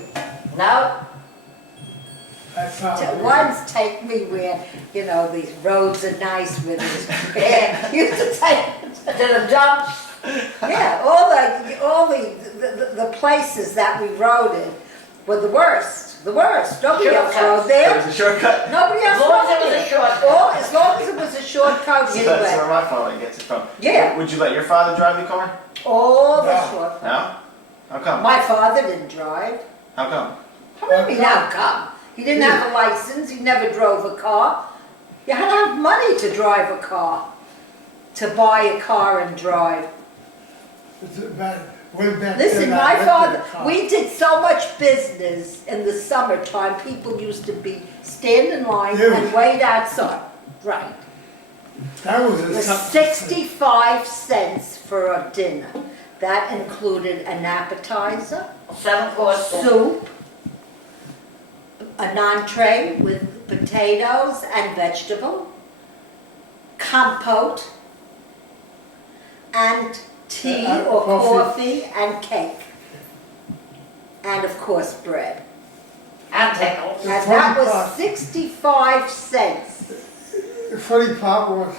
No. I found once take me where, you know, these roads are nice with it. He used to take, To the dumps. yeah, all the places that we rode in were the worst. Nobody else Shortcuts. rode It there. was a shortcut. Nobody As else long as rode it was a there. shortcut. As long as it was a shortcut So that's where anyway. my father gets it from. Yeah. Would you let your father drive the car? All the No. shortcuts. No? How come? My father didn't drive. How come? How do you mean, how come? He didn't have a license, he never drove a car. You had to have money to drive a car, to buy a car and drive. It's about way back Listen, then, I my rented father, a car. we did so much business in the summertime, people used to stand in line Yeah. and wait outside. Right. That was It a was something. 65 cents for a dinner. That included an appetizer, 7-course. soup, an entree with potatoes and vegetable, compote, and tea or Coffee. coffee and cake. And of course bread. And pickles. And funny that was part- 65 cents. The funny part was,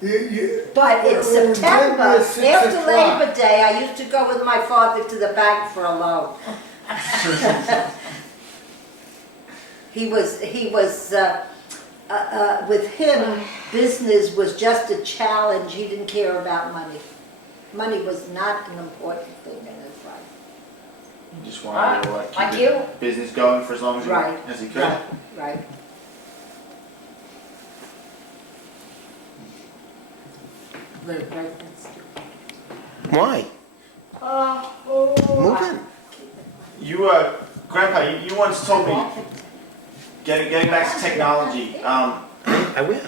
you But in Well, September, when it was 6 after o'clock. Labor Day, I used to go with my father to the bank for a loan. He was, with him, business was just a challenge. He didn't care about money. Money was not an important thing in his life. You just wanted to Like keep you? the business going for as long as, Right. as he could. Right, right. Very bright. Why? Move in. You, Grandpa, you once told me, getting back to technology, I will.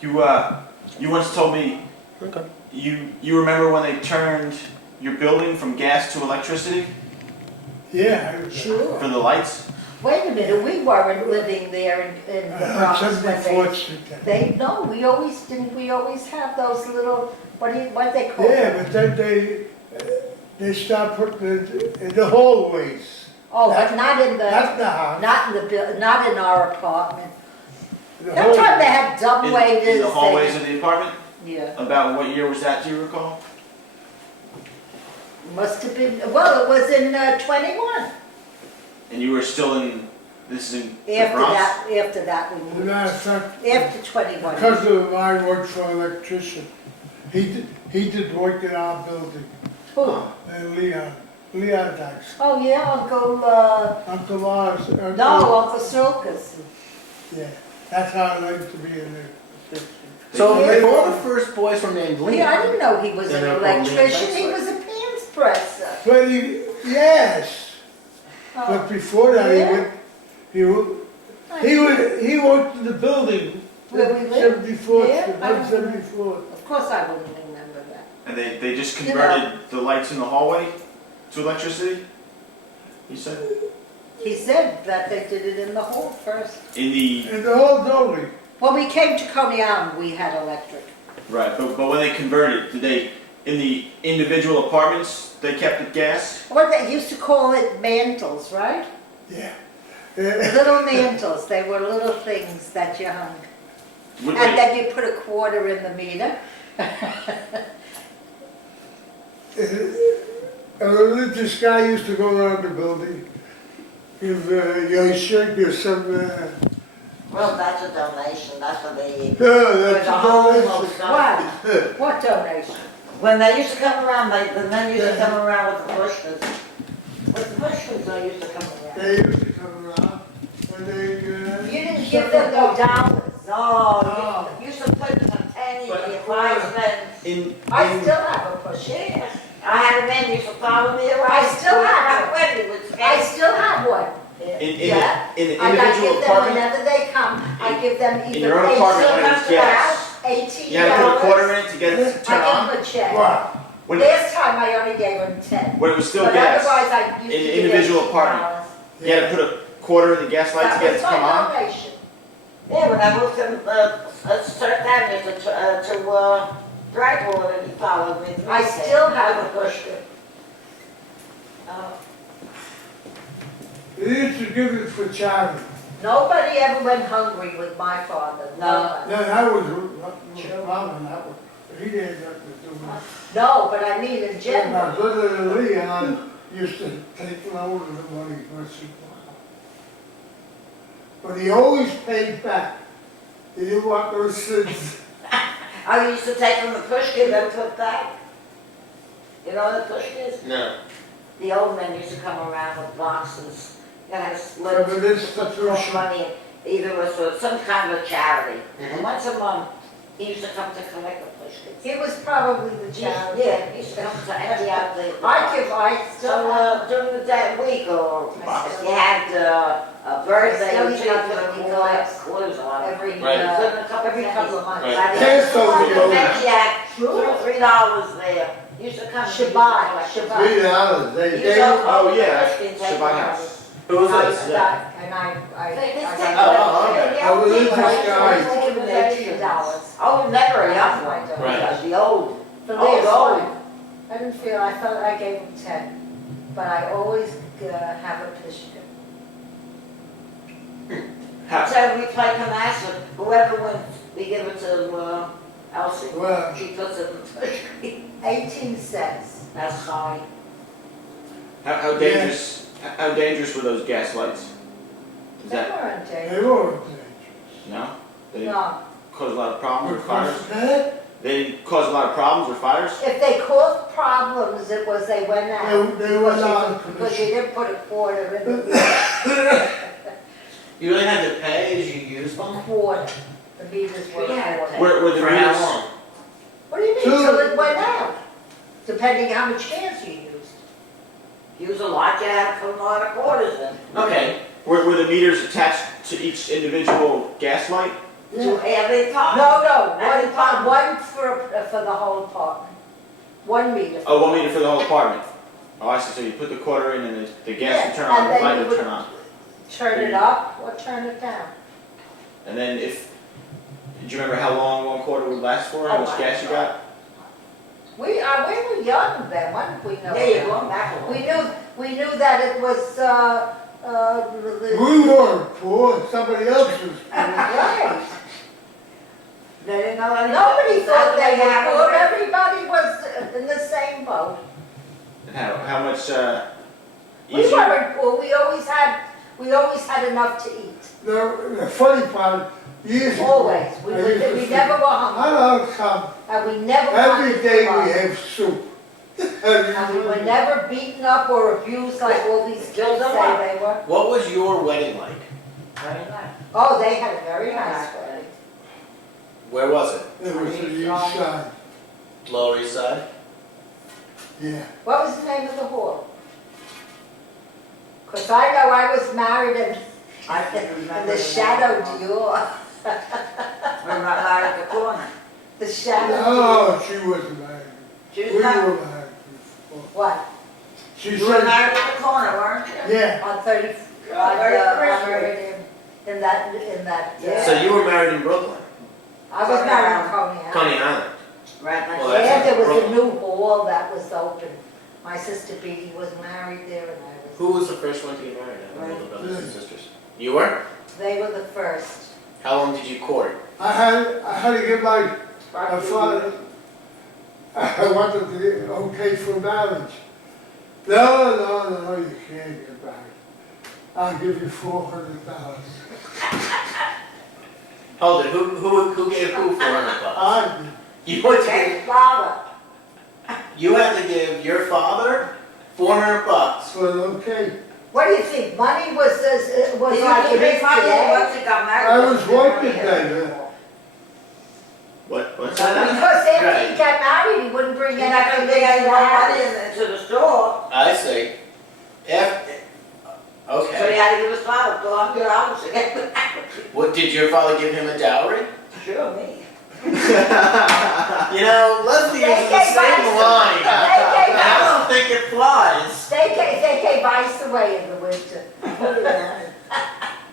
you once told me Okay. you remember when they turned your building from gas to electricity Yeah. Sure. for the lights? Wait a minute, we weren't living there in the Bronx when 74th Street. no, we always have those little, what they call Yeah, them? but then they start putting it in the hallways. Oh, but not in Not the, the house. not in our apartment. The That time hallway. they had dumb waiters. In the hallways of the apartment? Yeah, About what year was that, do you recall? must have been, well, it was in 21. And you were still in, this is in the After Bronx? after that we As a moved. matter of fact, After 21. a cousin of mine worked for an electrician. He did work in our building, Who? and Leon Dykes. Oh, yeah, Uncle, Uncle Lars. no, Uncle Silkus. Yeah, that's how I learned to be an electrician. So Yeah. if all the first boys were named Leon. Yeah, I didn't know he was Then an they're called electrician, Leon he Deixler. was a pants presser. But yes, but Oh, before that, Yeah? he worked in the building. Where we live? 74th, Yeah, I don't 174th. Of course I wouldn't remember that. And they just You know. converted the lights in the hallway to electricity? You said? He said that they did it in the hall first. In the, And the whole building. When we came to Coney Island, we had electric. right, but when they converted, did they, in the individual apartments, they kept it gas? What they used to call it mantles, right? Yeah. Little mantles, they were little things that you hung. Would And they, then you put a quarter in the meter. A religious guy used to go around the building, give your shirt, give some, Well, that's a donation, that's what they, that's the a homeless donation. stuff. What donation? When they used to come around, the men used to come around with the pushers. With the pushers, they used to come around. They used to come around, and they, You didn't give them no dollars. No, you used to put some pennies, But- the wise men. I still have a pusher. Yeah, I had a man used to follow me around. I still have When he was I still have one. Yeah. in the And I individual give them, apartment, whenever they come, I give them either in your own apartment when it's gas, $18. you had to put a quarter in it to get it to turn I on? give them a check. wow. When, Last time I only gave them 10. when it was still But gas, otherwise I used in to the give individual $18. apartment. you had to put a quarter in the gas light to That get it was to come on? my donation. Yeah, when I moved from, Sturt Avenue to Brightwater, he followed me. I still have a pusher. They used to give it for charity. Nobody ever went hungry with my father. No. No, that was, Robin, that was, he didn't have to do much. No, but I mean in My general. brother Leon used to take loan of the money first and but he always paid back. He didn't want those sins. I used to take from the push kid and put back. You know what a push is? No. The old men used to come around with boxes. They had a From split an of institution. money, either was for some kind of charity. And Mhm. once a month, he used to come to collect the push kids. He was probably the charity. Yeah, he used to come to empty out the. I still So, have. during the day, week, or I if still you had a birthday, Still you have take to them, be you collect quarters on it. every, Right. every couple of months. Right. Yes, so we go. Maybe you had Sure. $3 there. Used to come. Shabbat, Shabbat. $3, You they, don't Oh, own the yeah, push kids, take Shabbat them. house. Who was this? And Yeah. I They just take got Oh, okay. the I old was people, interested, they I- used to give them $18. Oh, never a young one. Right. The old. The Oh, last old. one, I didn't feel, I felt I gave him 10, but I always have a pishka. How, So we play canasta, whoever wins, we give it to Elsie. Well- She puts it in the push. 18 cents. That's high. how dangerous were those gas lights? Is They that, weren't they dangerous. were. no? They didn't No, cause a lot of problems or fires? That, They didn't cause a lot of problems or fires? if they caused problems, it was they went out. They went out. Because you didn't put a quarter in the You really had to pay as you used them? quarter. The meters were a Yeah. quarter. Were the For meters, how long? What do you mean, Two. till it went out? Depending how much gas you used. Use a lot, you have to put a lot of quarters in. Okay. were the meters attached to each individual gas light? To every part? No, Every part. one for the whole apartment. 1 meter. Oh, 1 meter for the whole apartment. Oh, I see. So you put the quarter in and the gas Yeah, would turn and on, the then light you would would- turn on. Turn it up or turn it down. And then do you remember how long 1/4 would last for? How Oh, much gas you got? We were young then, what did we know? There you go, back a little. We knew that it was, We weren't poor, somebody else was poor. right. They didn't know anything. Nobody thought they had were a poor, rate. everybody was in the same boat. And how much We easier? weren't poor, we always had enough to eat, The funny part, years ago. always. We I used to we think, never were I hungry, don't come, and we never every wanted day to we cry. have soup. And we were never beaten up or abused like all these kids say they were. What was your wedding like? Very nice. Oh, they had a very nice wedding. Where was it? It was the east side, Lower East Side? yeah. What was the name of the hall? Because I know I was married I can't remember. in the Shadow Dior. We're not married at the corner. The Shadow No, she wasn't married. She We was were married. married before. Dior. What? She You were said, married at the corner, weren't you? yeah, On 30, Oh, on, very on, pretty. in that, Yeah. So you were married in Brooklyn? I was married in Coney Island. Coney Island? Right next Well, to that's Yeah, there was a Brooklyn. new hall that was open. My sister Beatty was married there and I was, Who was the first one to get married? Out of all the brothers and sisters? You were? they were the first. How long did you court? I had to get my father, I wanted to get okay for marriage. No, you can't get married. I'll give you $400. Hold it, who gave who $400? I did. You went to His father. You had to give your father $400. So, okay, What do you think? Money was Did like you it keep is money today? once you got married? I was working then. What's that? that? Because after Right. he got married, he wouldn't bring You're not gonna anything bring any into more the money house. into the store, I see. so he Okay. had to give his father $400 to get married. What, did your father give him a dowry? Sure, me. You know, Leslie They uses the gave same us- line. they gave And I us- don't think it flies. They gave ice away in the winter.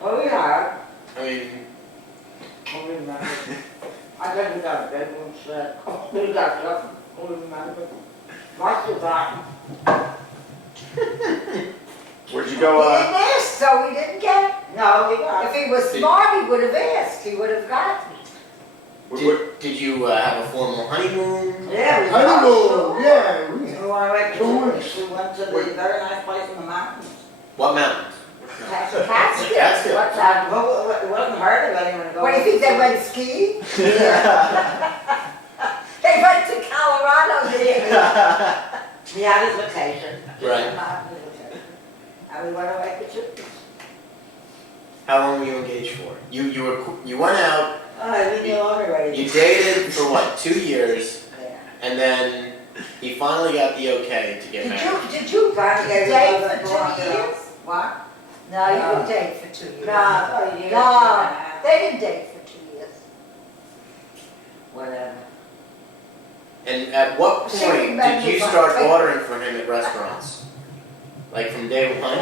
Oh, yeah. I mean, I remember. I think we got a bedroom set. We got something. I remember. Must have gotten. Where'd you He go? didn't ask, so he didn't get it. No, we got. If he was smart, he would have asked, he would have gotten it. did you have a formal honeymoon? Yeah, we honeymoon, yeah, we We went to 2 the, weeks. we went to the very nice place in the mountains. What mountains? Catskills, Catskills. what's that? Well, it wasn't hard of anyone to go. What do you think, they went skiing? They went to Colorado, didn't they? He had his vacation. Right. And we went away for 2 weeks. How long were you engaged for? You went out, Oh, we knew already. you dated for what, 2 years, Yeah. and then he finally got the okay to get married. Did you Finally gave date his for husband 2 $400. years? What? No, you No. didn't date for 2 years. No, 3 years. No, they didn't date for 2 years. Whatever. And at what She point did remembers you my start face. ordering for him at restaurants? Like from day one?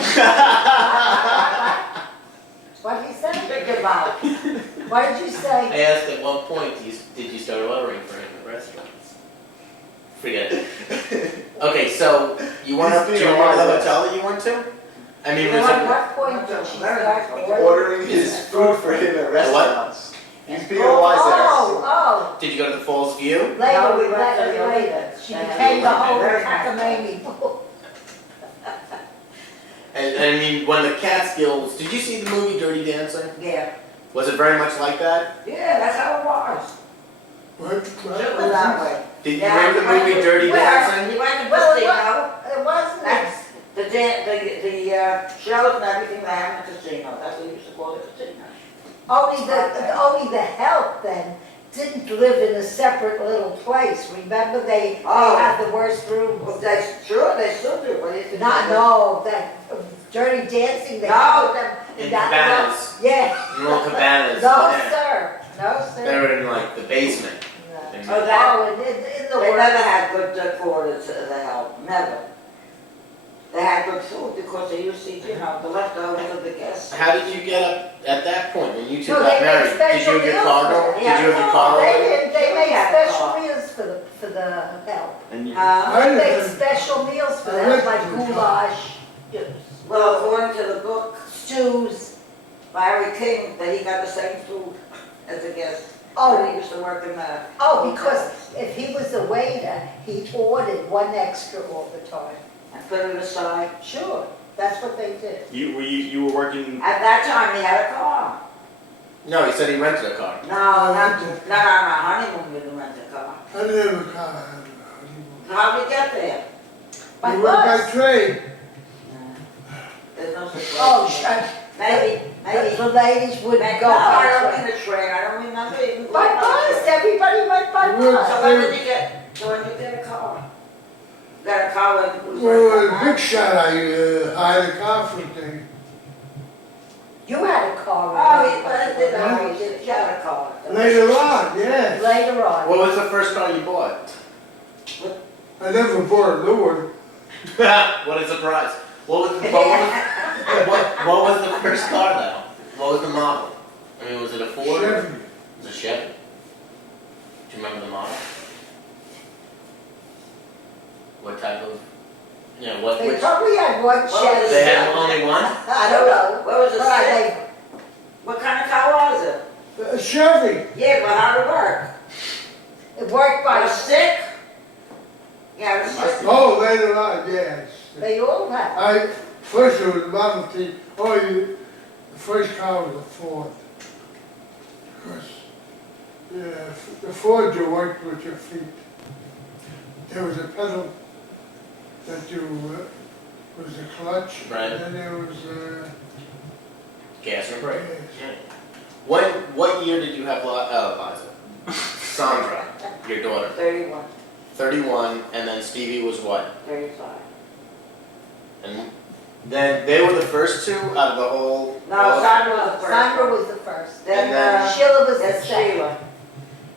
What did you say? Think about it. What did you say? I asked at what point did you start ordering for him at restaurants? Forget it. Okay, so you went up to He's the being wise. hotel that you went to? I mean, was At it, what point did she start Very Ordering his food for him at restaurants. He's being wise Oh, did you go to the Falls View? later, No, we went to the later. later. She And became the whole very nice. cockamamie. And I mean, when the Catskills, did you see the movie Dirty Dancing? Yeah. Was it very much like that? Yeah, that's how it was. What, It was that way. Did you Yeah, remember the he went movie to- Dirty well, Dancing? He went to Well, casino. it wasn't. That's the shows and everything they have in the casino. That's what you used to call the casino. Only the help then didn't live in a separate little place. Remember they Oh. had the worst room. Well, they still do, but it's No, that Dirty Dancing, they No. put them In that cabanas. Yeah. In little cabanas. No, Yeah. sir. No, They upstairs? were in like the basement. No. In Oh, that- Oh, in the They work. never had good quarters as a help, never. They had good food because they used to, the leftovers of the guests. How did you get up at that point when you two No, got they married? made Did special you have your meals car? for them. Did you have your car? They already? did, they made Yeah, car. special meals for the help. And you, I They made didn't- special meals for I them, lived like in the goulash, Well, according to the book, stews. Larry King, that he got the same food as a guest. Oh, He used to work in the. Oh, because if he was a waiter, he ordered one extra all the time. And put it aside. Sure, that's what they did. you were working, At that time, he had a car. No, he said he rented a car. No, not on a honeymoon, we didn't rent a car. I didn't have a car. How'd we get there? By You work by bus. train. There's no such Oh, way. Maybe. the ladies wouldn't No, go I by don't train. mean a train, I don't remember even going By on a bus, train. everybody went by Well, bus. So when did you get a car? Got a car when it was Well, like a big shot, I hired a car for a day. You had a car. Oh, when he you but went. he had a car. Later on, yes. Later on. What was the first car you bought? I never bought a new one. What a surprise. What was the first car though? What was the model? I mean, was it a Ford? Chevy. It was a Chevy. Do you remember the model? What type of, what, They which, probably had one Well, Chevy. they had only one? I don't know. What was the But stick? they- What kind of car was it? A Chevy. Yeah, but how did it work? It worked By by, a stick? Yeah, a stick. Oh, later on, yes. they all had. First it was Model T. The first car was a Ford. Because the Ford you worked with your feet. There was a pedal that was a clutch. Right. And then there was Gas and brake. yes. What year did you have Liza? Sandra, your daughter. 31, 31, and then Stevie was what? 35. And then they were the first two out of the whole. No, Sandra was the first. Sandra was the first. Then, And then- Sheila was the then second. Sheila.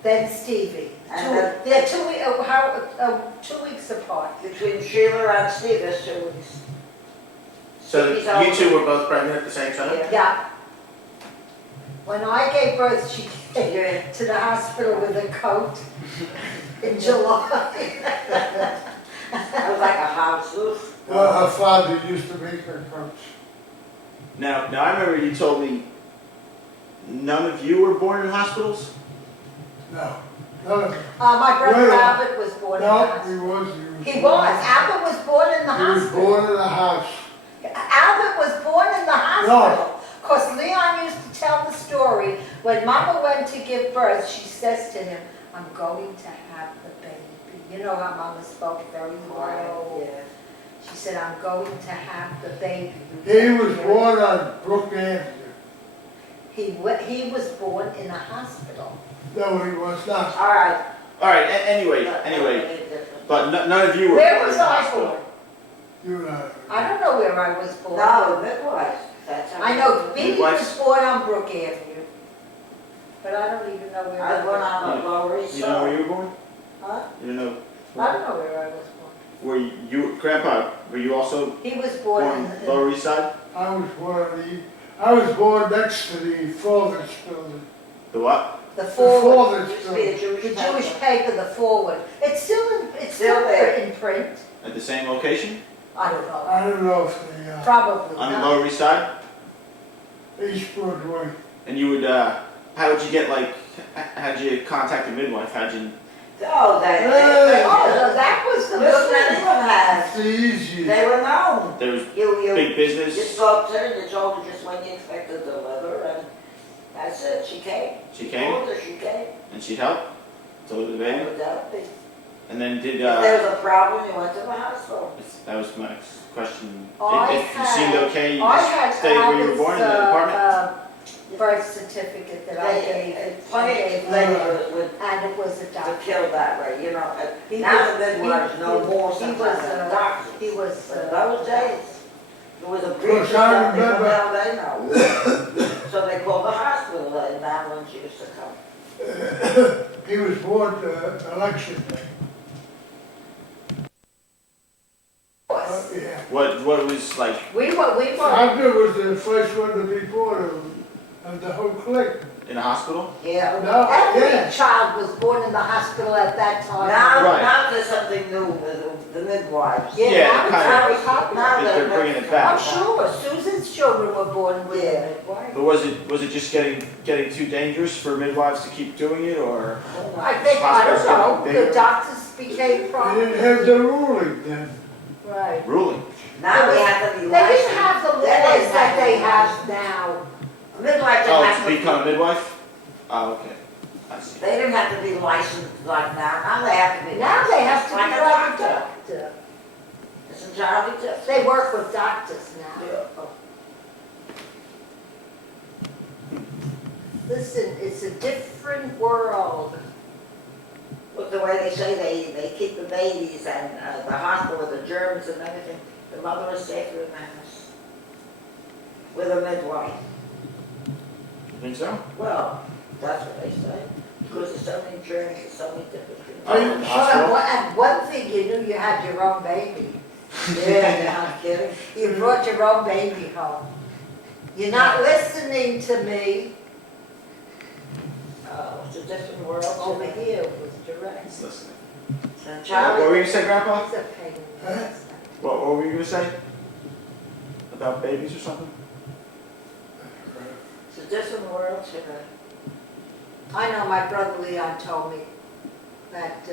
Then Stevie. And then- They're 2 weeks apart. Between Sheila and Steve, there's 2 weeks. So Stevie's you older. two were both pregnant at the same time? Yeah. Yeah. When I gave birth, she came Yeah. to the hospital with a coat in July. It was like a house. Oof. Well, her father used to make her coats. now I remember you told me none of you were born in hospitals? No. No. My brother Well, Albert was born in the No, hospital. he He was. Albert was born in the He was hospital. born in a house. Albert was born in the hospital. Because Leon used to tell the story, when Mama went to give birth, she says to him, I'm going to have the baby. You know how Mama spoke very low. Yeah. She said, I'm going to have the baby. He was born on Brook Avenue. He was born in a hospital. No, he was not. All right. Alright, anyway, but none of you were Where born was in I hospital. born? You know. I don't know where I was born. No, midwife. That's how I know Billy Midwife? was born on Brook Avenue. But I don't even know where I I went was. on the Lower East You know where Side. you were born? Huh? You don't know, I don't know where I was born. were you, Grandpa, were you also He was born born in Lower East Side? I was born next to the Forwards building. The what? the forward. Used to be a Jewish The paper. Jewish paper, the forward. It's still Still there. in print. At the same location? I don't know. I don't know if they, Probably On the not. Lower East Side? East Broadway. And you would, how would you get how'd you contact a midwife? How'd you, Oh, Oh, that was the Listen, good anyone has. It's the easiest. They were known. there was You big you business? spoke to her, and you told her just when you expected to deliver, and that's it. She came. She came Told her she came. and she'd help deliver the baby? No doubt. If And then did, there was a problem, you went to the hospital. that was my question. I If you seemed had- okay, you I just had stayed where you were born in the apartment? Albert's birth certificate that I gave. Plenty of ladies would And it was a to doctor. kill that way, you know. He Now was- the midwives know he- more he sometimes was, than doctors. He was, But in those days, it was a course, breach or I something, remember- now they know. So they called the hospital, and the ambulance used to come. He was born election day. Yeah. What was like? We were, Abner was the first one to be born of the whole clique. In a hospital? Yeah. No, every yeah. child was born in the hospital at that time. Now, Right. now there's something new with the midwives. Yeah, Yeah, now it's kind of. very popular. Now They're bringing it back. I'm sure Susan's children were born with Yeah. it, right? But was it just getting too dangerous for midwives to keep doing it, or? I think, I don't know, the doctors became They didn't prominent. have the ruling then. Right. Ruling. Now we have to be They licensed. didn't have the Then laws they that they be have licensed. now. Midwives Oh, didn't have to to become a midwife? Oh, okay. I see. They didn't have to be licensed like now. Now they have to be. Now they have licensed to be like a like a doctor. doctor. It's entirely different. They work with doctors now. Yeah. Listen, it's a different world. Look, the way they say they keep the babies and the hospital with the germs and everything, the mother is safer in the house with a midwife. You think so? Well, that's what they say, because there's so many germs and so many different things. Are you- And one thing you knew, you had your own baby. Yeah, I'm kidding. You brought your own baby home. You're not listening to me. Oh, it's a different world. Over here was direct. He's listening. It's What were entirely. you gonna say, Grandpa? It's a pain in the ass. What were you gonna say? About babies or something? It's a different world today. I know my brother Leon told me that,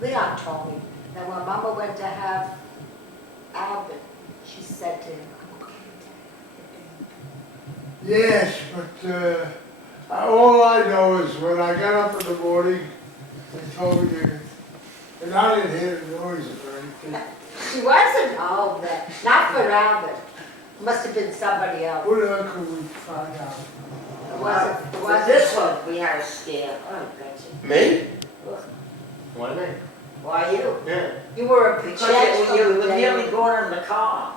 Leon told me that when Mama went to have Albert, she said to him, I'm going to have Yes, but all I know is when I got up in the morning, they told me, and I didn't hear the noise or anything. She wasn't home then, not for Albert. Must have been somebody else. What could we find out? It wasn't, it With wasn't. this one, we had a scare. Oh, gotcha. Me? Look, Why me? why you? Yeah. You were a Because projector. you were nearly going in the car.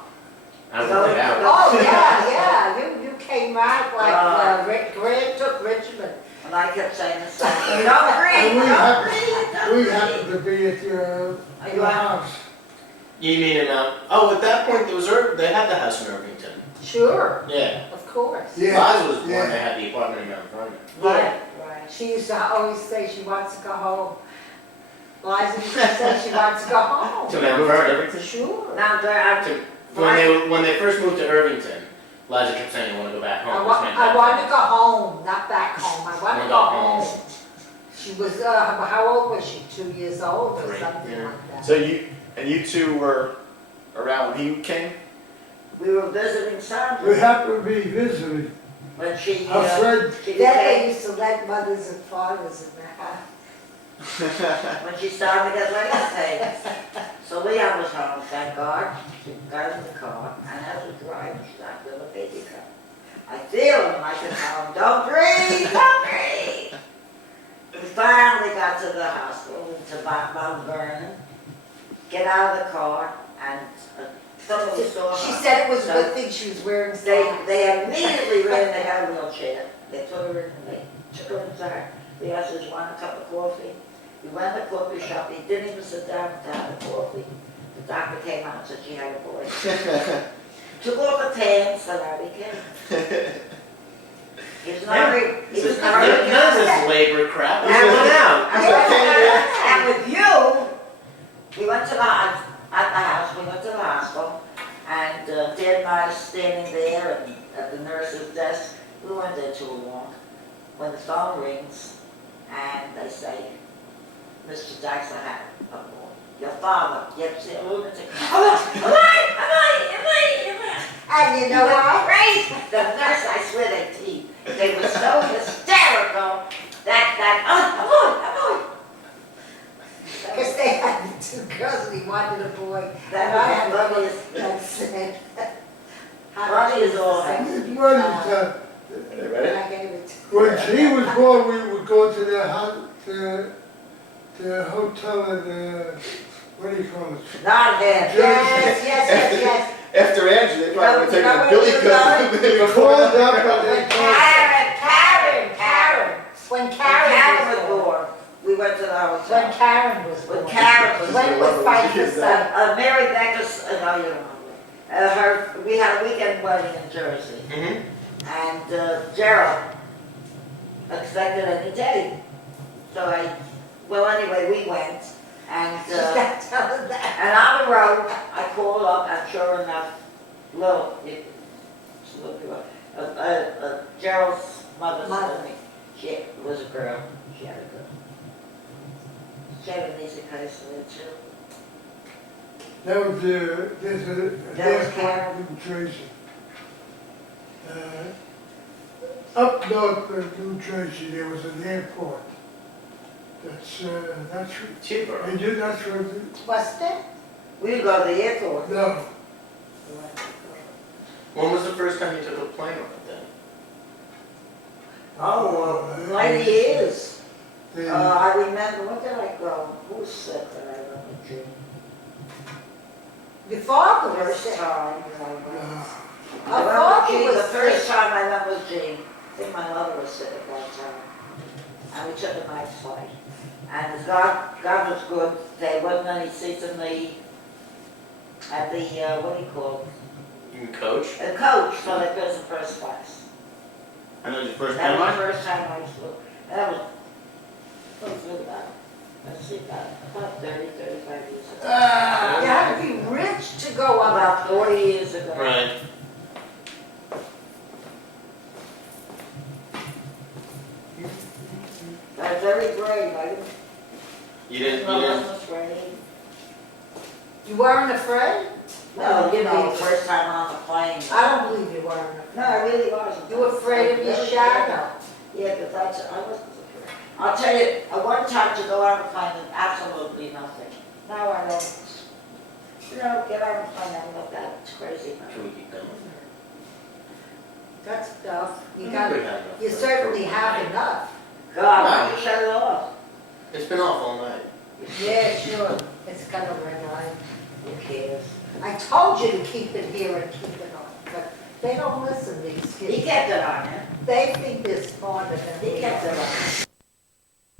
I was looking out. Oh, yeah, you came right like, Grant took Richmond. And I kept saying the same thing. Don't And breathe, we don't happened, breathe, we don't happened breathe. to be at your house. You mean in oh, at that point there was they had the house in Irvington. Sure, Yeah. of course. Yeah. Liza was born. Yeah. They had the apartment in Mount Vernon. Yeah, right. She used to always say she wants to go home. Liza used to say she wants to go To home. Mount Vernon. Sure. Now, I'm, To, when they first moved to Irvington, Liza kept saying, "I want to go back home." I want to go home, not back home. I want to go home. She was, how old was she? 2 years old or 3, something yeah. like that. So you two were around when he came? we were visiting We Sandra happened to be visiting. when she, Our friend, she Then they became, used to let mothers and fathers in the house. when she started to get legs pains. So Leon was home, thank God. She got in the car, and as we driving, she got with a baby cup. I feel him, I said, "Oh, don't breathe, don't breathe." We finally got to the hospital, to Mount Vernon, get out of the car, and someone saw her. She said it was a So good thing she was wearing They socks. immediately ran, they got a wheelchair, they put her in, and they took her inside. We asked her, "Want a cup of coffee?" We went to the coffee shop, he didn't even sit down to have the coffee. The doctor came out and said she had a boy. Took off the pants, and out he came. He was not very, he was not very None of this upset. labor crap. And We with- went out. and with you, we went to at the house, we went to the hospital, and Dad and I was standing there at the nurse's desk. We weren't there too long. When the phone rings, and they say, "Mr. Jackson had a boy. Your father, yes, a lunatic." Am I? And you know what? Crazy. The nurse, I swear they were so hysterical that, Because they had the two girls and he wanted a boy. That And I was had a funniest. boy that said, Funny as all heck. it's funny, Are you ready? I gave it to when she was born, we would go to the house, the hotel in, what do you call it? Not him. Yes. After Andrew, they probably would You know have where taken you a billy They goat. called up and they told Karen. When Karen went to the When hotel. Karen was born. When Karen was When was Fight for Sight? Mary Becker's, no, you don't know. We had a weekend wedding in Jersey. And Gerald expected any day. So anyway, we went. And, She's not telling that. and on the road, I called up, and sure enough, Gerald's mother said to me, she was a girl, she had an easy case there too. That was, there's a That was airport Karen. in Jersey. Up north of New Jersey, there was an airport. That's Cheaper. they did, that's what, What's that? We go to the airport. no, When was the first time you took a plane ride then? Oh, 90 years. they, I remember, when did I go? Who was sick that I went to? Your father The was first sick. time I went. Our I father went with Jean. was The first sick. time I went with Jean, I think my mother was sick at that time. And we took a night flight. And God was good. There wasn't any seats in at the, what do you call You can coach? it? A coach, so that goes in first class. And that was your first That time was on? the first time I flew. And that was, let's see, about 30, 35 years ago. You had to be rich to go on that. About 40 years ago. Right. I was very brave. I didn't, You didn't, afraid. You weren't afraid? No, you know, first time on the plane. I don't believe you weren't afraid. No, I really wasn't. You were afraid of your shadow. Yeah, but I wasn't afraid. I'll tell you, I one time to go on a plane and absolutely nothing. Now I don't. Get on a plane and look at it. It's crazy. Should we keep going? That's enough. You We got, have enough you for- certainly for have tonight. enough. God, why don't you shut it off? It's been off all night. Yeah, sure. It's got a red light. Who cares? I told you to keep it here and keep it on, but they don't listen, these He kids. kept it on, yeah? They think they're smarter than He we kept are. it on.